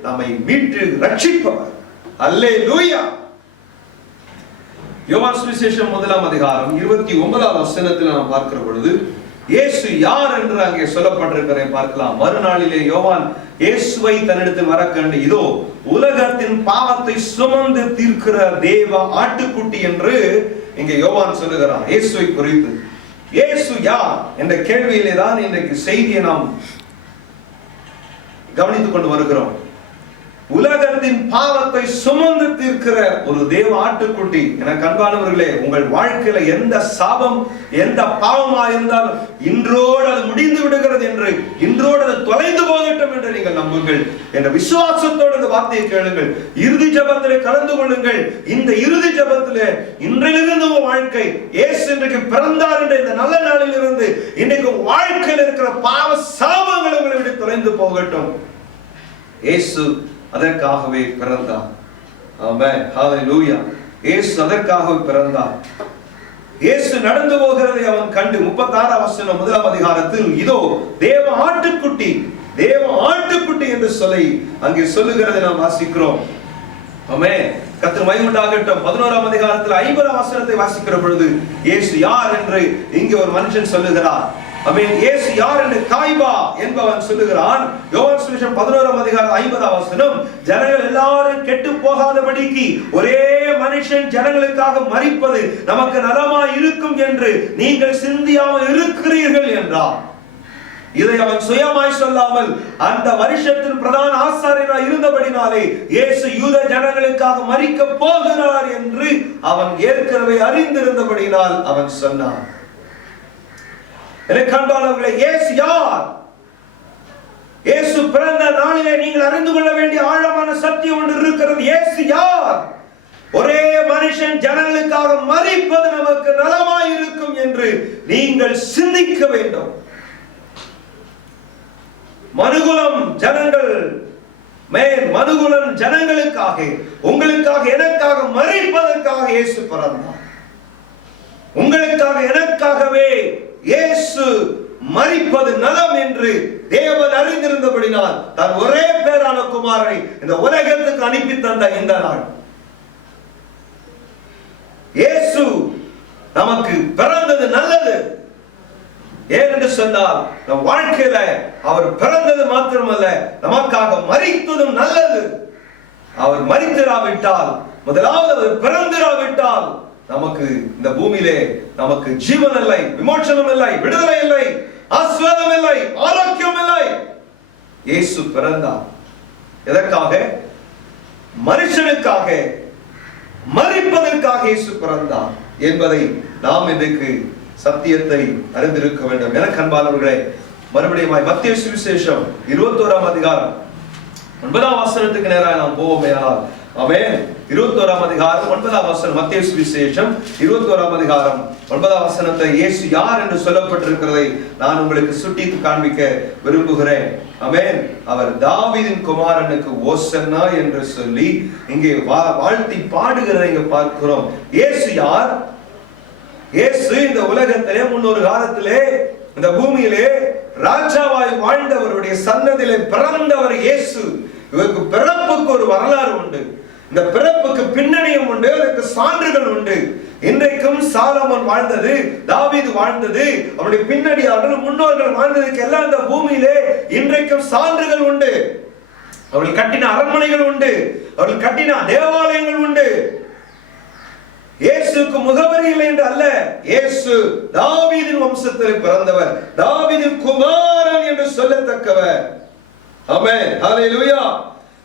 நம்மை மீட்டு ரட்சிப்பவர். அல்லேலூயா. யோவான் சுவிசேஷம் 1ஆம் அதிகாரம் 29ஆம் வசனத்தில் நாம் பார்க்கிற பொழுது இயேசு யார் என்று அங்கே சொல்லப்பட்டிருக்கிறதை பார்க்கலாம். மறுநாளிலே யோவான் இயேசுவை தன்னிடத்தில் வர கண்டு, இதோ உலகத்தின் பாவத்தை சுமந்து தீர்க்கிற தேவ ஆட்டுக்குட்டி என்று இங்கே யோவான் சொல்லுகிறார். இயேசுவை குறித்து இயேசு யார் என்ற கேள்வியிலே தான் இன்றைக்கு செய்தியை நாம் கவனித்துக் கொண்டு வருகிறோம். உலகத்தின் பாவத்தை சுமந்து தீர்க்கிற ஒரு தேவ ஆட்டுக்குட்டி. எனக்கு அன்பானவர்களே, உங்கள் வாழ்க்கையில எந்த சாபம், எந்த பாவமா இருந்தாலும் இன்றோடு அது முடிந்து விடுகிறது என்று, இன்றோடு அது தொலைந்து போகட்டும் என்று நீங்கள் நம்புங்கள். என்ற விசுவாசத்தோடு இந்த வார்த்தையை கேளுங்கள். இறுதி ஜெபத்திலே கலந்து கொள்ளுங்கள். இந்த இறுதி ஜெபத்திலே இன்றிலிருந்து உங்கள் வாழ்க்கை, இயேசு இன்றைக்கு பிறந்தார் என்ற இந்த நல்ல நாளில் இருந்து இன்றைக்கு வாழ்க்கையில் இருக்கிற பாவ சாபங்கள் உங்களை விட்டு தொலைந்து போகட்டும். இயேசு அதற்காகவே பிறந்தார். ஆமென், ஹalleluya. இயேசு அதற்காக பிறந்தார். இயேசு நடந்து போகிறதை அவன் கண்டு 36 வசனம் 1 அதிகாரத்தில் இதோ தேவ ஆட்டுக்குட்டி, தேவ ஆட்டுக்குட்டி என்று சொல்லி அங்கே சொல்லுகிறதை நாம் வாசிக்கிறோம். ஆமென், கர்த்தர் மகிமை உண்டாகட்டும். 11 அதிகாரத்தில் 50 வசனத்தை வாசிக்கிற பொழுது இயேசு யார் என்று இங்கே ஒரு மனுஷன் சொல்லுகிறார். ஆமென், இயேசு யார் என்று காய்பா என்பவன் சொல்லுகிறான். யோவான் சுவிசேஷம் 11 அதிகாரம் 50 வசனம், ஜனங்கள் எல்லாரும் கெட்டு போகாதபடிக்கு ஒரே மனுஷன் ஜனங்களுக்காக மரிப்பது நமக்கு நலமாய் இருக்கும் என்று நீங்கள் சிந்தியாமல் இருக்கிறீர்கள் என்றார். இதை அவன் சுயமாய் சொல்லாமல் அந்த வருஷத்தின் பிரதான ஆசாரியனாய் இருந்தபடினாலே இயேசு யூத ஜனங்களுக்காக மரிக்க போகிறார் என்று அவன் ஏற்கனவே அறிந்திருந்தபடினால் அவன் சொன்னான். எனக்கு அன்பானவர்களே, இயேசு யார்? இயேசு பிறந்த நாளிலே நீங்கள் அறிந்து கொள்ள வேண்டிய ஆழமான சத்தியம் ஒன்று இருக்கிறது. இயேசு யார்? ஒரே மனுஷன் ஜனங்களுக்காக மரிப்பது நமக்கு நலமாய் இருக்கும் என்று நீங்கள் சிந்திக்க வேண்டும். மனுகுலம் ஜனங்கள் மனுகுலம் ஜனங்களுக்காக, உங்களுக்காக, எனக்காக மரிப்பதற்காக இயேசு பிறந்தார். உங்களுக்காக எனக்காகவே இயேசு மரிப்பது நலம் என்று தேவன் அறிந்திருந்தபடினால் தன் ஒரே பேரான குமாரனை இந்த உலகத்துக்கு அனுப்பி தந்த இந்த நாள் இயேசு நமக்கு பிறந்தது நல்லது. ஏனென்று சொன்னால் நம் வாழ்க்கையில அவர் பிறந்தது மாத்திரமல்ல, நமக்காக மரித்ததும் நல்லது. அவர் மரித்திராவிட்டால், முதலாவது அவர் பிறந்திராவிட்டால் நமக்கு இந்த பூமியிலே நமக்கு ஜீவன் இல்லை, விமோசனம் இல்லை, விடுதலை இல்லை, ஆசீர்வாதம் இல்லை, ஆரோக்கியம் இல்லை. இயேசு பிறந்தார். எதற்காக? மனுஷனுக்காக, மரிப்பதற்காக இயேசு பிறந்தார் என்பதை நாம் இன்றைக்கு சத்தியத்தை அறிந்திருக்க வேண்டும். எனக்கு அன்பானவர்களே, மறுபடியும் மத்தேயு சுவிசேஷம் 21 அதிகாரம் 9 வசனத்துக்கு நேராக நாம் போவோமேயானால், ஆமென், 21 அதிகாரம் 9 வசனம், மத்தேயு சுவிசேஷம் 21 அதிகாரம் 9 வசனத்தை இயேசு யார் என்று சொல்லப்பட்டிருக்கிறதை நான் உங்களுக்கு சுட்டி காண்பிக்க விரும்புகிறேன். ஆமென். அவர் தாவீதின் குமாரனுக்கு ஓசன்னா என்று சொல்லி இங்கே வாழ்த்தி பாடுகிறதை இங்கே பார்க்கிறோம். இயேசு யார்? இயேசு இந்த உலகத்திலே முன்னொரு காலத்திலே இந்த பூமியிலே ராஜாவாய் வாழ்ந்தவருடைய சன்னதியிலே பிறந்தவர் இயேசு. இவருக்கு பிறப்புக்கு ஒரு வரலாறு உண்டு, இந்த பிறப்புக்கு பின்னணியும் உண்டு, அதற்கு சான்றுகள் உண்டு. இன்றைக்கும் சாலமோன் வாழ்ந்தது, தாவீது வாழ்ந்தது, அவருடைய பின்னணியாளர்கள் முன்னோர்கள் வாழ்ந்ததுக்கு எல்லாம் இந்த பூமியிலே இன்றைக்கும் சான்றுகள் உண்டு. அவர்கள் கட்டின அரண்மனைகள் உண்டு, அவர்கள் கட்டின தேவாலயங்கள் உண்டு. இயேசுக்கு முகவரி இல்லை என்று அல்ல, இயேசு தாவீதின் வம்சத்தில் பிறந்தவர், தாவீதின் குமாரன் என்று சொல்லத்தக்கவர். ஆமென், ஹல்லேலூயா.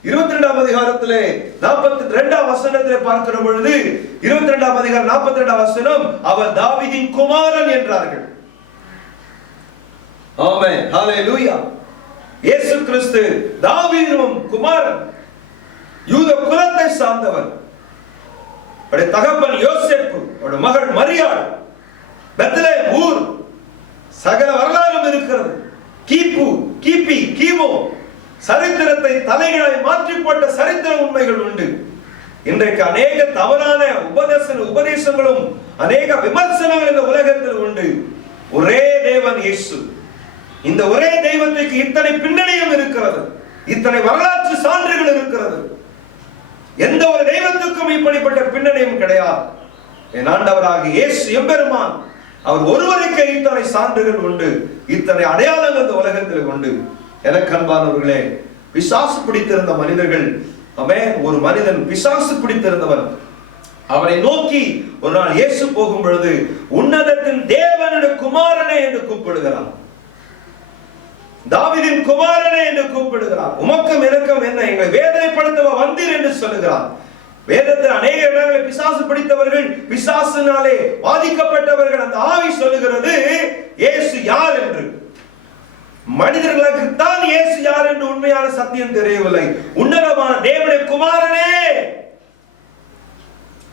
22 அதிகாரத்திலே 42 வசனத்திலே பார்க்கிற பொழுது 22 அதிகாரம் 42 வசனம், அவர் தாவீதின் குமாரன் என்றார்கள். ஆமென், ஹல்லேலூயா. இயேசு கிறிஸ்து தாவீதின் குமாரன், யூத குலத்தை சார்ந்தவர். அவருடைய தகப்பன் யோசேப்பு, அவருடைய மகள் மரியாள், பெத்லகேம் ஊர், சகல வரலாறும் இருக்கிறது. கிமு சரித்திரத்தை தலைகளாய் மாற்றி போட்ட சரித்திர உண்மைகள் உண்டு. இன்றைக்கு அநேக தவறான உபதேசங்களும் அநேக விமர்சனங்கள் இந்த உலகத்தில் உண்டு. ஒரே தேவன் இயேசு. இந்த ஒரே தெய்வத்துக்கு இத்தனை பின்னணியும் இருக்கிறது, இத்தனை வரலாற்று சான்றுகள் இருக்கிறது. எந்த ஒரு தெய்வத்துக்கும் இப்படிப்பட்ட பின்னணியும் கிடையாது. என் ஆண்டவராகிய இயேசு எம்பெருமான், அவர் ஒருவருக்கு இத்தனை சான்றுகள் உண்டு, இத்தனை அடையாளங்கள் இந்த உலகத்தில் உண்டு. எனக்கு அன்பானவர்களே, பிசாசு பிடித்திருந்த மனிதர்கள், அவன் ஒரு மனிதன் பிசாசு பிடித்திருந்தவன், அவரை நோக்கி ஒரு நாள் இயேசு போகும் பொழுது உன்னதத்தின் தேவனுடைய குமாரனே என்று கூப்பிடுகிறான். தாவீதின் குமாரனே என்று கூப்பிடுகிறார். உமக்கும் எனக்கும் என்ன, எங்களை வேதனைப்படுத்தவ வந்தீர் என்று சொல்லுகிறார். வேதத்தில் அநேக இடங்களில் பிசாசு பிடித்தவர்கள், பிசாசினாலே பாதிக்கப்பட்டவர்கள், அந்த ஆவி சொல்லுகிறது இயேசு யார் என்று. மனிதர்களுக்கு தான் இயேசு யார் என்று உண்மையான சத்தியம் தெரியவில்லை. உன்னதமான தேவனுடைய குமாரனே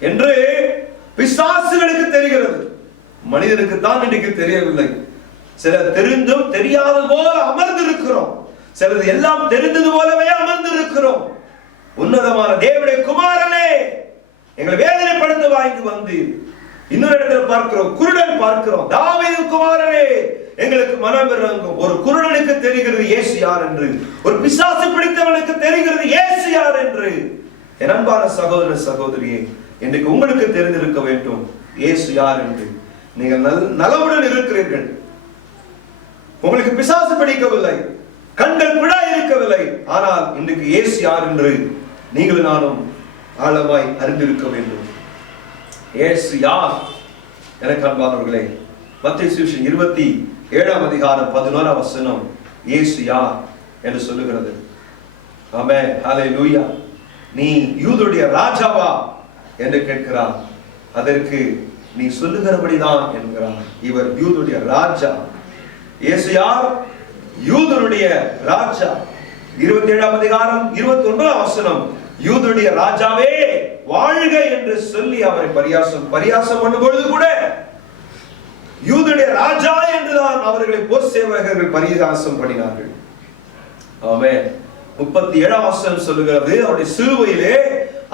என்று பிசாசுகளுக்கு தெரிகிறது, மனிதனுக்கு தான் இன்றைக்கு தெரியவில்லை. சிலர் தெரிந்தும் தெரியாத போல அமர்ந்திருக்கிறோம், சிலர் எல்லாம் தெரிந்தது போலவே அமர்ந்திருக்கிறோம். உன்னதமான தேவனுடைய குமாரனே, எங்களை வேதனைப்படுத்த வாங்கி வந்து. இன்னொரு இடத்துல பார்க்கிறோம், குருடன் பார்க்கிறோம், தாவீது குமாரனே எங்களுக்கு மனம் இறங்கும். ஒரு குருடனுக்கு தெரிகிறது இயேசு யார் என்று, ஒரு பிசாசு பிடித்தவனுக்கு தெரிகிறது இயேசு யார் என்று. என் அன்பான சகோதர சகோதரியே, இன்றைக்கு உங்களுக்கு தெரிந்திருக்க வேண்டும் இயேசு யார் என்று. நீங்கள் நலவுடன் இருக்கிறீர்கள், உங்களுக்கு பிசாசு பிடிக்கவில்லை, கண்கள் பிழா இருக்கவில்லை, ஆனால் இன்றைக்கு இயேசு யார் என்று நீங்களும் நானும் ஆழமாய் அறிந்திருக்க வேண்டும். இயேசு யார்? எனக்கு அன்பானவர்களே, மத்தேயு சுவிசேஷம் 27ஆம் அதிகாரம் 11ஆம் வசனம் இயேசு யார் என்று சொல்லுகிறது. ஆமென், ஹல்லேலூயா. நீ யூதருடைய ராஜாவா என்று கேட்கிறார். அதற்கு நீ சொல்லுகிறபடிதான் என்கிறார். இவர் யூதருடைய ராஜா. இயேசு யார்? யூதருடைய ராஜா. 27ஆம் அதிகாரம் 29ஆம் வசனம், யூதருடைய ராஜாவே வாழ்க என்று சொல்லி அவரை பரியாசம் பண்ணும் பொழுது கூட யூதருடைய ராஜா என்றுதான் அவர்களை போர் சேவகர்கள் பரியாசம் பண்ணினார்கள். ஆமென். 37ஆம் வசனம் சொல்லுகிறது, அவருடைய சிலுவையிலே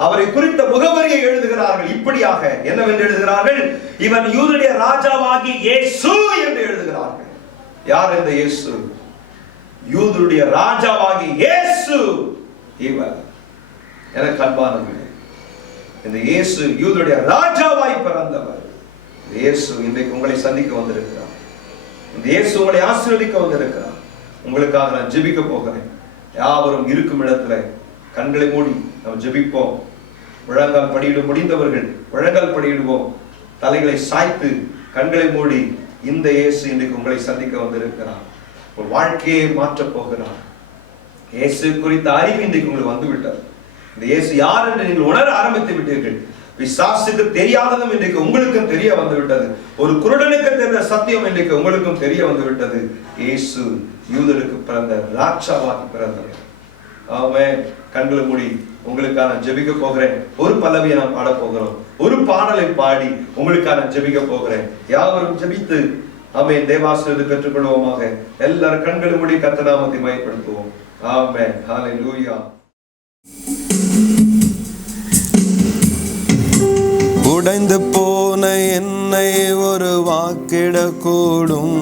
அவரை குறித்த முகவரியை எழுதுகிறார்கள். இப்படியாக என்னவென்று எழுதுகிறார்கள்? இவன் யூதருடைய ராஜாவாகி இயேசு என்று எழுதுகிறார்கள். யார் இந்த இயேசு? யூதருடைய ராஜாவாகி இயேசு இவர். எனக்கு அன்பானவர்களே, இந்த இயேசு யூதருடைய ராஜாவாய் பிறந்தவர். இயேசு இன்றைக்கு உங்களை சந்திக்க வந்திருக்கிறார். இந்த இயேசு உங்களை ஆசீர்வதிக்க வந்திருக்கிறார். உங்களுக்காக நான் ஜெபிக்க போகிறேன். யாவரும் இருக்கும் இடத்துல கண்களை மூடி நாம் ஜெபிப்போம். முழங்கால் படியிட முடிந்தவர்கள் முழங்கால் படியிடுவோம். தலைகளை சாய்த்து கண்களை மூடி, இந்த இயேசு இன்றைக்கு உங்களை சந்திக்க வந்திருக்கிறார். உங்கள் வாழ்க்கையை மாற்றப் போகிறார். இயேசு குறித்த அறிவு இன்றைக்கு உங்களுக்கு வந்துவிட்டது. இந்த இயேசு யார் என்று நீங்கள் உணர ஆரம்பித்து விட்டீர்கள். பிசாசுக்கு தெரியாததும் இன்றைக்கு உங்களுக்கும் தெரிய வந்துவிட்டது. ஒரு குருடனுக்கு தெரிந்த சத்தியம் இன்றைக்கு உங்களுக்கும் தெரிய வந்துவிட்டது. இயேசு யூதருக்கு பிறந்த ராஜாவாகி பிறந்தவர். ஆமென். கண்களை மூடி உங்களுக்கான ஜெபிக்க போகிறேன். ஒரு பல்லவியை நாம் பாட போகிறோம். ஒரு பாடலை பாடி உங்களுக்கான ஜெபிக்க போகிறேன். யாவரும் ஜெபித்து ஆமென் தேவாசீர்வாதத்தை பெற்றுக்கொள்வோமாக. எல்லாரும் கண்களை மூடி கர்த்தர் நாமத்தை மகிமைப்படுத்துவோம். ஆமென், ஹல்லேலூயா. உடைந்து போன என்னை ஒரு வாக்கிடக்கூடும்,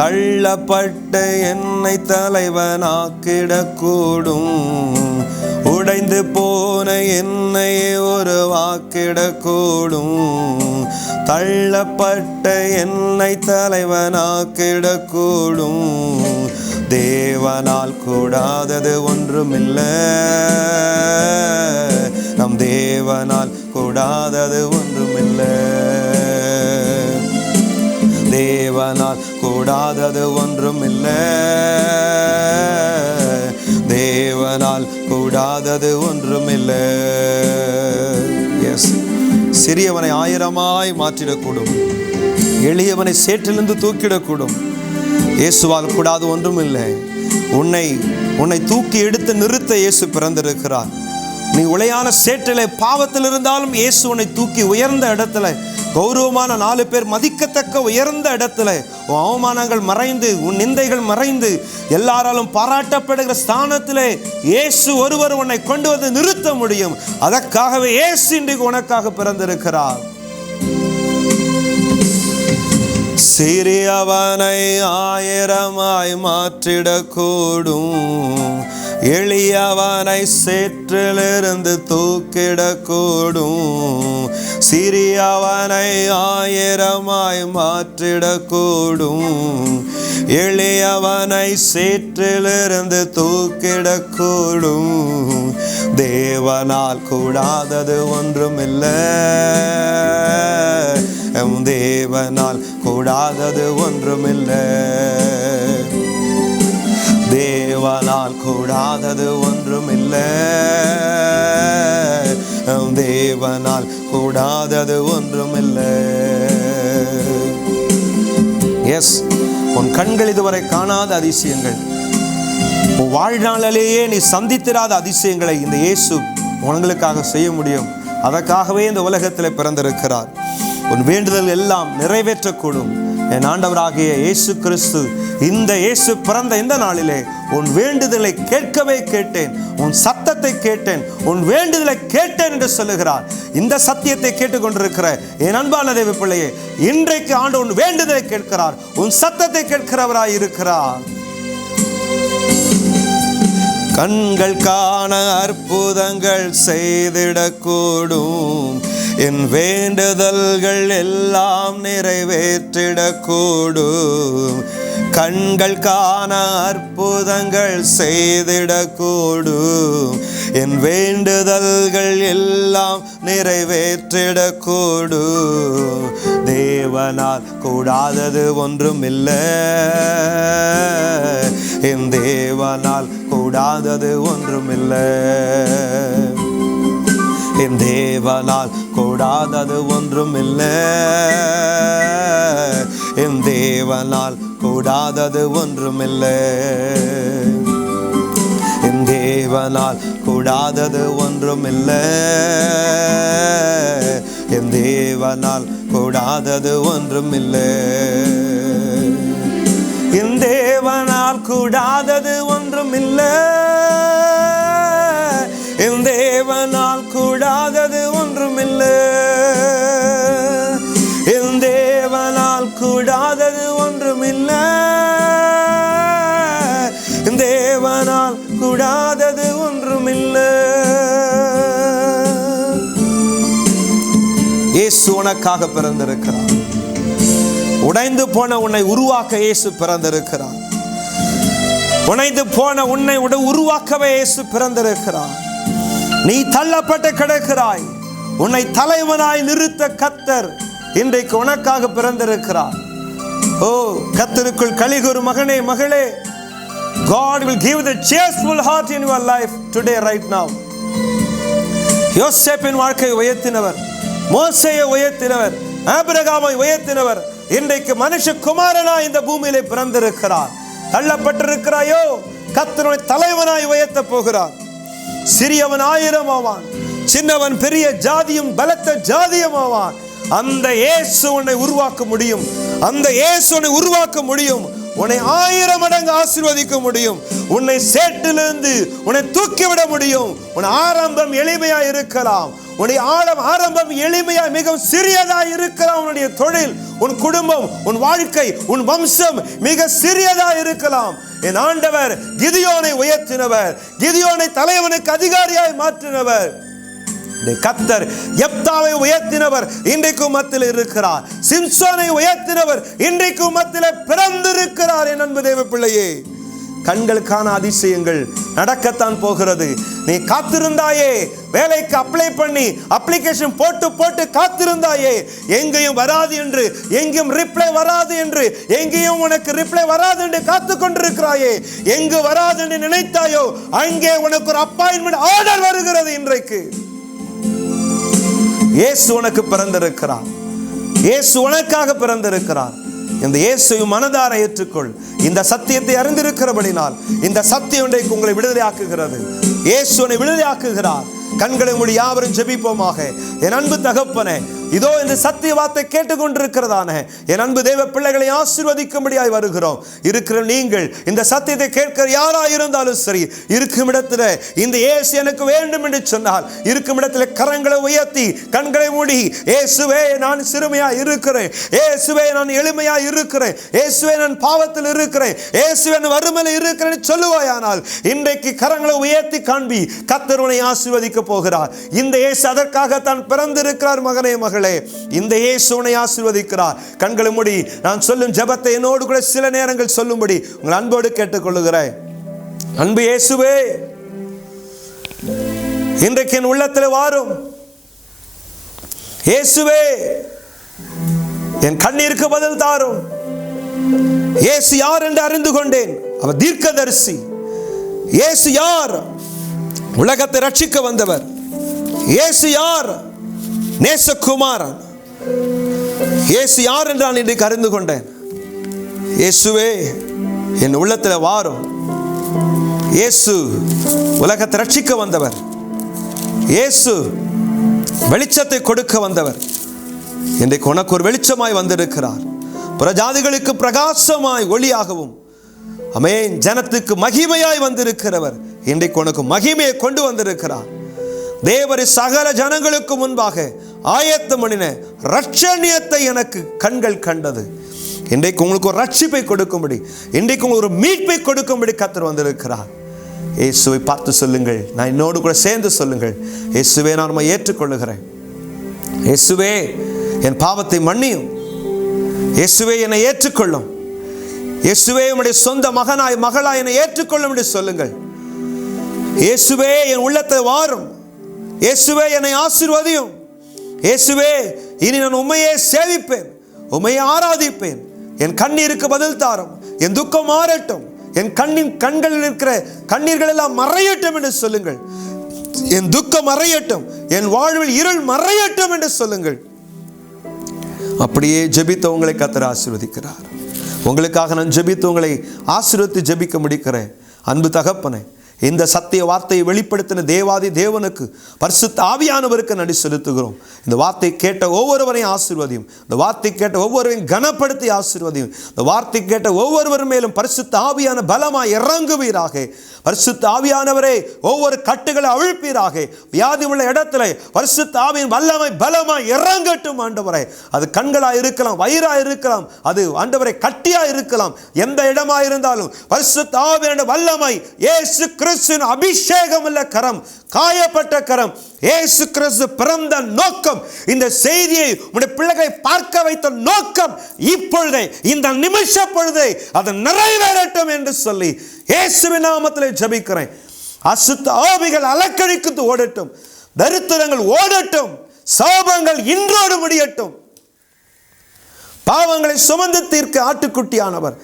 தள்ளப்பட்ட என்னை தலைவனாக்கிடக்கூடும். உடைந்து போன என்னை ஒரு வாக்கிடக்கூடும், தள்ளப்பட்ட என்னை தலைவனாக்கிடக்கூடும். தேவனால் கூடாதது ஒன்றுமில்லை, நம் தேவனால் கூடாதது ஒன்றுமில்லை. தேவனால் கூடாதது ஒன்றுமில்லை, தேவனால் கூடாதது ஒன்றுமில்லை. எஸ், சிறியவனை 1000ஆய் மாற்றிடக்கூடும், எளியவனை சேற்றிலிருந்து தூக்கிடக்கூடும். இயேசுவால் கூடாது ஒன்றுமில்லை. உன்னை தூக்கி எடுத்து நிறுத்த இயேசு பிறந்திருக்கிறார். நீ உளையான சேற்றிலே பாவத்தில் இருந்தாலும் இயேசு உன்னை தூக்கி உயர்ந்த இடத்துல, கௌரவமான 4 பேர் மதிக்கத்தக்க உயர்ந்த இடத்துல, உன் அவமானங்கள் மறைந்து, உன் நிந்தைகள் மறைந்து, எல்லாராலும் பாராட்டப்படுகிற ஸ்தானத்திலே இயேசு ஒருவர் உன்னை கொண்டு வந்து நிறுத்த முடியும். அதற்காகவே இயேசு இன்றைக்கு உனக்காக பிறந்திருக்கிறார். சிறியவனை 1000ஆய் மாற்றிடக்கூடும், எளியவனை சேற்றிலிருந்து தூக்கிடக்கூடும். சிறியவனை 1000ஆய் மாற்றிடக்கூடும், எளியவனை சேற்றிலிருந்து தூக்கிடக்கூடும். தேவனால் கூடாதது ஒன்றுமில்லை, தேவனால் கூடாதது ஒன்றுமில்லை. தேவனால் கூடாதது ஒன்றுமில்லை, தேவனால் கூடாதது ஒன்றுமில்லை. எஸ், உன் கண்கள் இதுவரை காணாத அதிசயங்கள், உன் வாழ்நாளிலேயே நீ சந்தித்திராத அதிசயங்களை இந்த இயேசு உங்களுக்காக செய்ய முடியும். அதற்காகவே இந்த உலகத்தில் பிறந்திருக்கிறார். உன் வேண்டுதல் எல்லாம் நிறைவேற்றக்கூடும். என் ஆண்டவராகிய இயேசு கிறிஸ்து இந்த இயேசு பிறந்த இந்த நாளிலே உன் வேண்டுதலை கேட்கவே கேட்டேன், உன் சத்தத்தை கேட்டேன், உன் வேண்டுதலை கேட்டேன் என்று சொல்லுகிறார். இந்த சத்தியத்தை கேட்டுக்கொண்டிருக்கிற என் அன்பான தேவ பிள்ளையே, இன்றைக்கு ஆண்டு உன் வேண்டுதலை கேட்கிறார், உன் சத்தத்தை கேட்கிறவராய் இருக்கிறார். கண்கள் காண அற்புதங்கள் செய்திடக்கூடும், என் வேண்டுதல்கள் எல்லாம் நிறைவேற்றிடக்கூடும். கண்கள் காண அற்புதங்கள் செய்திடக்கூடும், என் வேண்டுதல்கள் எல்லாம் நிறைவேற்றிடக்கூடும். தேவனால் கூடாதது ஒன்றுமில்லை, என் தேவனால் கூடாதது ஒன்றுமில்லை. என் தேவனால் கூடாதது ஒன்றுமில்லை, என் தேவனால் கூடாதது ஒன்றுமில்லை. என் தேவனால் கூடாதது ஒன்றுமில்லை, என் தேவனால் கூடாதது ஒன்றுமில்லை. என் தேவனால் கூடாதது ஒன்றுமில்லை, என் தேவனால் கூடாதது ஒன்றுமில்லை. என் தேவனால் கூடாதது ஒன்றுமில்லை, என் தேவனால் கூடாதது ஒன்றுமில்லை. இயேசு உனக்காக பிறந்திருக்கிறார். உடைந்து போன உன்னை உருவாக்க இயேசு பிறந்திருக்கிறார். உடைந்து போன உன்னை உருவாக்கவே இயேசு பிறந்திருக்கிறார். நீ தள்ளப்பட்டு கிடக்கிறாய், உன்னை தலைவனாய் நிறுத்த கர்த்தர் இன்றைக்கு உனக்காக பிறந்திருக்கிறார். ஓ, கர்த்தருக்குள் களிகூரு மகனே மகளே, God will give the cheerful heart in your life today right now. யோசேப்பின் வாழ்க்கையை உயர்த்தினவர், மோசேயை உயர்த்தினவர், ஆபிரகாமை உயர்த்தினவர் இன்றைக்கு மனுஷகுமாரனாய் இந்த பூமியிலே பிறந்திருக்கிறார். தள்ளப்பட்டிருக்கிறாயோ, கர்த்தருடைய தலைவனாய் உயர்த்த போகிறார். சிறியவன் 1000 ஆவான், சின்னவன் பெரிய ஜாதியும் பலத்த ஜாதியும் ஆவான். அந்த இயேசு உன்னை உருவாக்க முடியும், அந்த இயேசு உன்னை உருவாக்க முடியும். உன்னை 1000 மடங்கு ஆசீர்வதிக்க முடியும். உன்னை சேற்றிலிருந்து உன்னை தூக்கிவிட முடியும். உன் ஆரம்பம் எளிமையா இருக்கலாம், உன்னுடைய ஆரம்பம் எளிமையா மிகவும் சிறியதா இருக்கலாம். உன்னுடைய தொழில், உன் குடும்பம், உன் வாழ்க்கை, உன் வம்சம் மிக சிறியதா இருக்கலாம். என் ஆண்டவர் கிதியோனை உயர்த்தினவர், கிதியோனை தலைவனுக்கு அதிகாரியாய் மாற்றினவர். கர்த்தர் யெப்தாவை உயர்த்தினவர், இன்றைக்கும் மத்தியில் இருக்கிறார். சிம்சோனை உயர்த்தினவர், இன்றைக்கும் மத்தியில் பிறந்திருக்கிறார். என் அன்பு தேவ பிள்ளையே, கண்களுக்கான அதிசயங்கள் நடக்கத்தான் போகிறது. நீ காத்திருந்தாயே, வேலைக்கு அப்ளை பண்ணி அப்ளிகேஷன் போட்டு காத்திருந்தாயே, எங்கேயும் வராது என்று, எங்கேயும் ரிப்ளை வராது என்று, எங்கேயும் உனக்கு ரிப்ளை வராது என்று காத்து கொண்டிருக்கிறாயே, எங்கு வராது என்று நினைத்தாயோ அங்கே உனக்கு ஒரு அப்பாயின்மெண்ட் ஆர்டர் வருகிறது. இன்றைக்கு இயேசு உனக்கு பிறந்திருக்கிறார், இயேசு உனக்காக பிறந்திருக்கிறார். இந்த இயேசுவை மனதார ஏற்றுக்கொள். இந்த சத்தியத்தை அறிந்திருக்கிறபடினால் இந்த சத்தியம் இன்றைக்கு உங்களை விடுதலையாக்குகிறது. இயேசு உன்னை விடுதலையாக்குகிறார். கண்களை மூடி யாவரும் ஜெபிப்போமாக. என் அன்பு தகப்பனே, இதோ இந்த சத்திய வார்த்தை கேட்டுக்கொண்டிருக்கிறதான என் அன்பு தேவ பிள்ளைகளை ஆசீர்வதிக்கும்படியாய் வருகிறோம். இருக்கிற நீங்கள் இந்த சத்தியத்தை கேட்கிற யாராக இருந்தாலும் சரி, இருக்கும் இடத்துல இந்த இயேசு எனக்கு வேண்டும் என்று சொன்னால், இருக்கும் இடத்துல கரங்களை உயர்த்தி கண்களை மூடி, இயேசுவே நான் சிறுமையா இருக்கிறேன், இயேசுவே நான் எளிமையா இருக்கிறேன், இயேசுவே நான் பாவத்தில் இருக்கிறேன், இயேசுவே நான் வறுமையில் இருக்கிறேன் சொல்லுவாயானால், இன்றைக்கு கரங்களை உயர்த்தி காண்பி. கர்த்தர் உன்னை ஆசீர்வதிக்க போகிறார். இந்த இயேசு அதற்காகத்தான் பிறந்திருக்கிறார். மகனே மகளே, இந்த இயேசு உன்னை ஆசீர்வதிக்கிறார். கண்களை மூடி நான் சொல்லும் ஜெபத்தை என்னோடு கூட சில நேரங்கள் சொல்லும்படி உங்கள் அன்போடு கேட்டுக்கொள்ளுகிறேன். அன்பு இயேசுவே, இன்றைக்கு என் உள்ளத்தில் வாரும். இயேசுவே, என் கண்ணீருக்கு பதில் தாரும். இயேசு யார் என்று அறிந்து கொண்டேன். அவர் தீர்க்கதரிசி. இயேசு யார்? உலகத்தை ரட்சிக்க வந்தவர். இயேசு யார்? நேசகுமாரன். இயேசு யார் என்று நான் இன்றைக்கு அறிந்து கொண்டேன். இயேசுவே, என் உள்ளத்தில் வாரும். இயேசு உலகத்தை ரட்சிக்க வந்தவர். இயேசு வெளிச்சத்தை கொடுக்க வந்தவர். இன்றைக்கு உனக்கு ஒரு வெளிச்சமாய் வந்திருக்கிறார். புறஜாதிகளுக்கு பிரகாசமாய் ஒளியாகவும் ஆமென். ஜனத்துக்கு மகிமையாய் வந்திருக்கிறவர் இன்றைக்கு உனக்கு மகிமையை கொண்டு வந்திருக்கிறார். தேவரை சகல ஜனங்களுக்கு முன்பாக ஆயத்தம் பண்ணின ரட்சணியத்தை எனக்கு கண்கள் கண்டது. இன்றைக்கு உங்களுக்கு ஒரு ரட்சிப்பை கொடுக்கும்படி, இன்றைக்கு உங்களுக்கு ஒரு மீட்பை கொடுக்கும்படி கர்த்தர் வந்திருக்கிறார். இயேசுவை பார்த்து சொல்லுங்கள், நான் என்னோடு கூட சேர்ந்து சொல்லுங்கள், இயேசுவே நான் உம்மை ஏற்றுக்கொள்ளுகிறேன். இயேசுவே என் பாவத்தை மன்னியும். இயேசுவே என்னை ஏற்றுக்கொள்ளும். இயேசுவே உம்முடைய சொந்த மகனாய் மகளாய் என்னை ஏற்றுக்கொள்ளும் என்று சொல்லுங்கள். இயேசுவே என் உள்ளத்தை வாரும். இயேசுவே என்னை ஆசீர்வதியும். இயேசுவே இனி நான் உம்மையே சேவிப்பேன், உம்மையே ஆராதிப்பேன். என் கண்ணீருக்கு பதில் தாரும். என் துக்கம் மாறட்டும். என் கண்களில் இருக்கிற கண்ணீர்கள் எல்லாம் மறையட்டும் என்று சொல்லுங்கள். என் துக்கம் மறையட்டும், என் வாழ்வில் இருள் மறையட்டும் என்று சொல்லுங்கள். அப்படியே ஜெபித்த உங்களை கர்த்தர் ஆசீர்வதிக்கிறார். உங்களுக்காக நான் ஜெபித்து உங்களை ஆசீர்வதித்து ஜெபிக்க முடிக்கிறேன். அன்பு தகப்பனே, இந்த சத்திய வார்த்தையை வெளிப்படுத்தின தேவாதி தேவனுக்கு, பரிசுத்த ஆவியானவருக்கு நன்றி செலுத்துகிறோம். இந்த வார்த்தை கேட்ட ஒவ்வொருவரையும் ஆசீர்வதியும். இந்த வார்த்தை கேட்ட ஒவ்வொருவரையும் கனப்படுத்தி ஆசீர்வதியும். இந்த வார்த்தை கேட்ட ஒவ்வொருவர் மேலும் பரிசுத்த ஆவியான பலமாய் இறங்குவீராக. பரிசுத்த ஆவியானவரே, ஒவ்வொரு கட்டுகளை அவிழ்ப்பீராக. வியாதி உள்ள இடத்துல பரிசுத்த ஆவியின் வல்லமை பலமாய் இறங்கட்டும் ஆண்டவரே. அது கண்களாக இருக்கலாம், வயிறாக இருக்கலாம், அது ஆண்டவரை கட்டியாக இருக்கலாம், எந்த இடமாக இருந்தாலும் பரிசுத்த ஆவியான வல்லமை, இயேசு கிறிஸ்துவின் அபிஷேகம் உள்ள கரம், காயப்பட்ட கரம், இயேசு கிறிஸ்து பிறந்த நோக்கம், இந்த செய்தியை உடைய பிள்ளைகளை பார்க்க வைத்த நோக்கம் இப்பொழுதே, இந்த நிமிஷ பொழுதே அது நிறைவேறட்டும் என்று சொல்லி இயேசுவின் நாமத்திலே ஜெபிக்கிறேன். அசுத்த ஆவிகள் அலக்கழித்து ஓடட்டும், தரித்திரங்கள் ஓடட்டும், சாபங்கள் இன்றோடு முடியட்டும். பாவங்களை சுமந்து தீர்க்க ஆட்டுக்குட்டியானவர்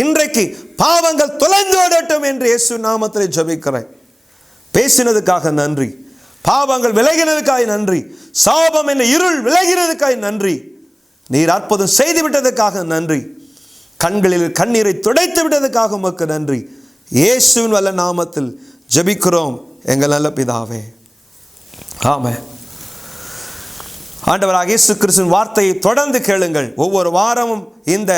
இன்றைக்கு பாவங்கள் தொலைந்து ஓடட்டும் என்று இயேசு நாமத்திலே ஜெபிக்கிறேன். பேசினதுக்காக நன்றி, பாவங்கள் விலகினதுக்காக நன்றி, சாபம் என்ற இருள் விலகினதுக்காக நன்றி, நீர் அற்புதம் செய்து விட்டதுக்காக நன்றி, கண்களில் கண்ணீரை துடைத்து விட்டதுக்காக உமக்கு நன்றி. இயேசுவின் வல்ல நாமத்தில் ஜெபிக்கிறோம் எங்கள் நல்ல பிதாவே, ஆமென். ஆண்டவராகிய இயேசு கிறிஸ்துவின் வார்த்தையை தொடர்ந்து கேளுங்கள். ஒவ்வொரு வாரமும் இந்த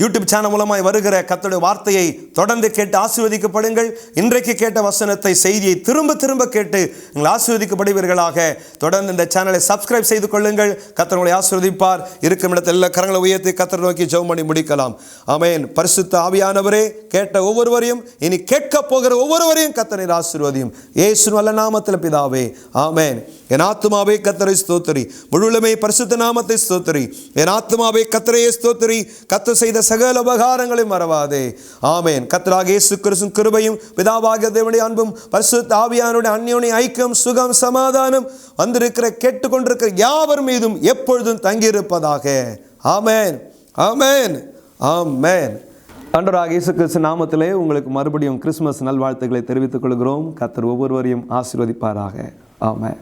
யூடியூப் சேனல் மூலமாய் வருகிற கர்த்தருடைய வார்த்தையை தொடர்ந்து கேட்டு ஆசீர்வதிக்கப்படுங்கள். இன்றைக்கு கேட்ட வசனத்தை, செய்தியை திரும்ப திரும்ப கேட்டு நீங்கள் ஆசீர்வதிக்கப்படுவீர்களாக. தொடர்ந்து இந்த சேனலை சப்ஸ்கிரைப் செய்து கொள்ளுங்கள். கர்த்தர் உங்களை ஆசீர்வதிப்பார். இருக்கும் இடத்தில் எல்லா கரங்களை உயர்த்தி கர்த்தரை நோக்கி ஜெபம் பண்ணி முடிக்கலாம். ஆமென். பரிசுத்த ஆவியானவரே, கேட்ட ஒவ்வொருவரையும், இனி கேட்க போகிற ஒவ்வொருவரையும் கர்த்தரை ஆசீர்வதியும். இயேசுவின் வல்ல நாமத்தில் பிதாவே, ஆமென். என் ஆத்துமாவே கர்த்தரை ஸ்தோத்திரி, முழுமே பரிசுத்த நாமத்தை ஸ்தோத்திரி. என் ஆத்துமாவே கர்த்தரையே ஸ்தோத்திரி, கர்த்தர் செய்த சகல உபகாரங்களையும் மறவாதே. ஆமென். கர்த்தராகிய இயேசு கிறிஸ்துவின் கிருபையும் பிதாவாகிய தேவனுடைய அன்பும் பரிசுத்த ஆவியானவருடைய அந்யோன்ய ஐக்கியம், சுகம், சமாதானம் வந்திருக்கிற கேட்டுக்கொண்டிருக்கிற யாவர் மீதும் எப்பொழுதும் தங்கியிருப்பதாக. ஆமென், ஆமென், ஆமென். ஆண்டவராகிய இயேசு கிறிஸ்து நாமத்திலே உங்களுக்கு மறுபடியும் கிறிஸ்துமஸ் நல்வாழ்த்துக்களை தெரிவித்துக் கொள்கிறோம். கர்த்தர் ஒவ்வொருவரையும் ஆசீர்வதிப்பாராக. ஆமென்.